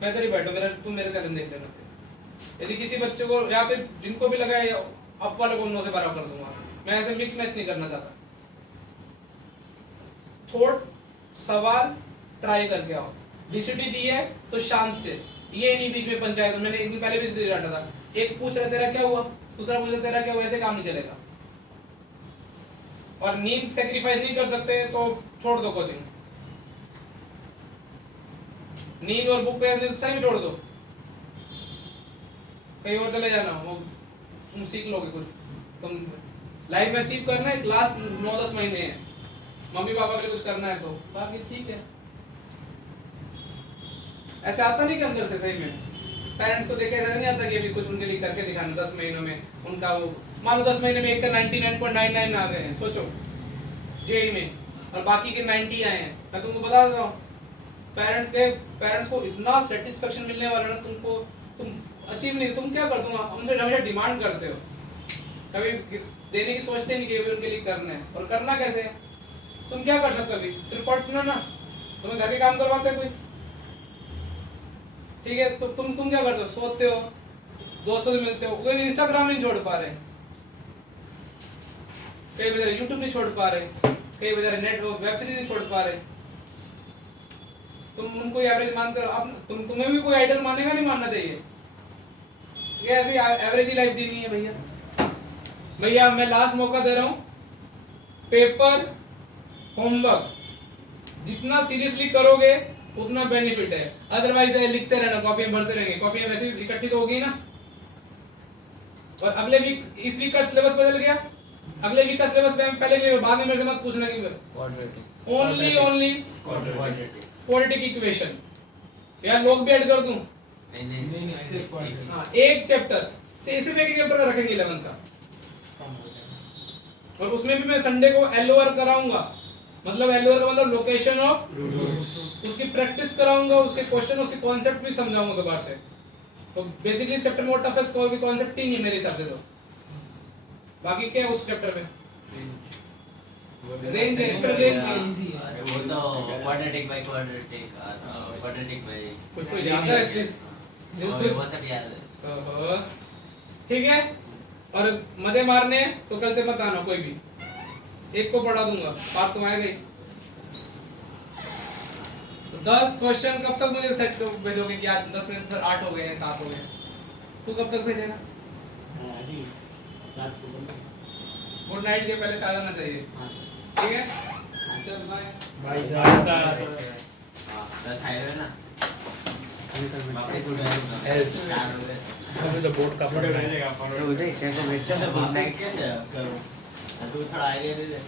बेहतर ही बैठो, तुम मेरे चैलेंज देख लेना। यदि किसी बच्चे को या फिर जिनको भी लगा है अप वाले को 9 से 12 कर दूंगा, मैं ऐसे मिक्स मैच नहीं करना चाहता। थोड़ा सवाल ट्राई करके आओ, डीसीटी दी है तो शांत से, ये नहीं बीच में पंचायत, मैंने एक दिन पहले भी इसलिए डाटा था, एक पूछ रहा तेरा क्या हुआ, दूसरा पूछ रहा तेरा क्या हुआ, ऐसे काम नहीं चलेगा। और नींद सेक्रीफाइस नहीं कर सकते तो छोड़ दो कोचिंग, नींद और बुक पे सही छोड़ दो, कहीं और चले जाना, वो तुम सीख लोगे कुछ, तुम लाइफ में अचीव करना है, लास्ट 9-10 महीने हैं, मम्मी पापा के लिए कुछ करना है तो बाकी ठीक है। ऐसे आता नहीं कि अंदर से सही में पेरेंट्स को देखे ऐसा नहीं आता कि अभी कुछ उनके लिए करके दिखाना 10 महीनों में उनका वो, मान लो 10 महीने में एक का 99.99 आ गए हैं, सोचो जेईई में, और बाकी के 90 आए हैं। मैं तुमको बता देता हूँ, पेरेंट्स को इतना सेटिस्फेक्शन मिलने वाला ना, तुमको तुम अचीव नहीं, तुम क्या करते हो, उनसे हमेशा डिमांड करते हो, कभी देने की सोचते नहीं कि अभी उनके लिए करना है। और करना कैसे है? तुम क्या कर सकते हो? अभी सिर्फ पढ़ना ना, तुम्हें घर के काम करवाते हैं कोई, ठीक है, तो तुम क्या करते हो? सोते हो, दोस्तों से मिलते हो, कोई इंस्टाग्राम नहीं छोड़ पा रहे, कई बेचारे यूट्यूब नहीं छोड़ पा रहे, कई बेचारे नेटवर्क वेब सीरीज नहीं छोड़ पा रहे। तुम उनको एवरेज मानते हो, अब तुम्हें भी कोई आइडल मानेगा, नहीं मानना चाहिए, ये ऐसे एवरेज ही लाइफ जीनी है भैया। मैं लास्ट मौका दे रहा हूँ, पेपर होमवर्क जितना सीरियसली करोगे उतना बेनिफिट है, अदरवाइज लिखते रहना, कॉपियां भरते रहेंगे, कॉपियां वैसे भी इकट्ठी तो होगी ना। और अगले वीक, इस वीक का सिलेबस बदल गया, अगले वीक का सिलेबस पहले ले लो, बाद में मेरे से मत पूछना कि ओनली क्वाड्रेटिक इक्वेशन, यार लोग भी ऐड कर दूं? नहीं, हाँ, एक चैप्टर से सिर्फ एक चैप्टर रखेंगे 11 का, और उसमें भी मैं संडे को एलओआर कराऊंगा, मतलब एलओआर का मतलब लोकेशन ऑफ, उसकी प्रैक्टिस कराऊंगा, उसके क्वेश्चन, उसके कॉन्सेप्ट भी समझाऊंगा दोबारा से। तो बेसिकली चैप्टर में टफेस्ट कोई कॉन्सेप्ट ही नहीं है मेरे हिसाब से, तो बाकी क्या है उस चैप्टर में? रेंज है, इजी है, वो तो क्वाड्रेटिक बाय कोई याद है एटलीस्ट? वो सब याद है। ठीक है, और मजे मारने हैं तो कल से मत आना कोई भी, एक को पढ़ा दूंगा, बात तो आएगा ही। तो 10 क्वेश्चन कब तक मुझे सेट भेजोगे कि आज 10 में 8 हो गए हैं, 7 हो गए हैं, तू कब तक भेजेगा? गुड नाइट के पहले से आ जाना चाहिए, ठीक है? चल बाय हां 10 हाईवे ना बाकी गुड नाइट स्टार्ट हो गए, अभी तो बोर्ड का पढ़ रहे हैं, गुड नाइट कैसे करो, तू थोड़ा आइडिया दे दे।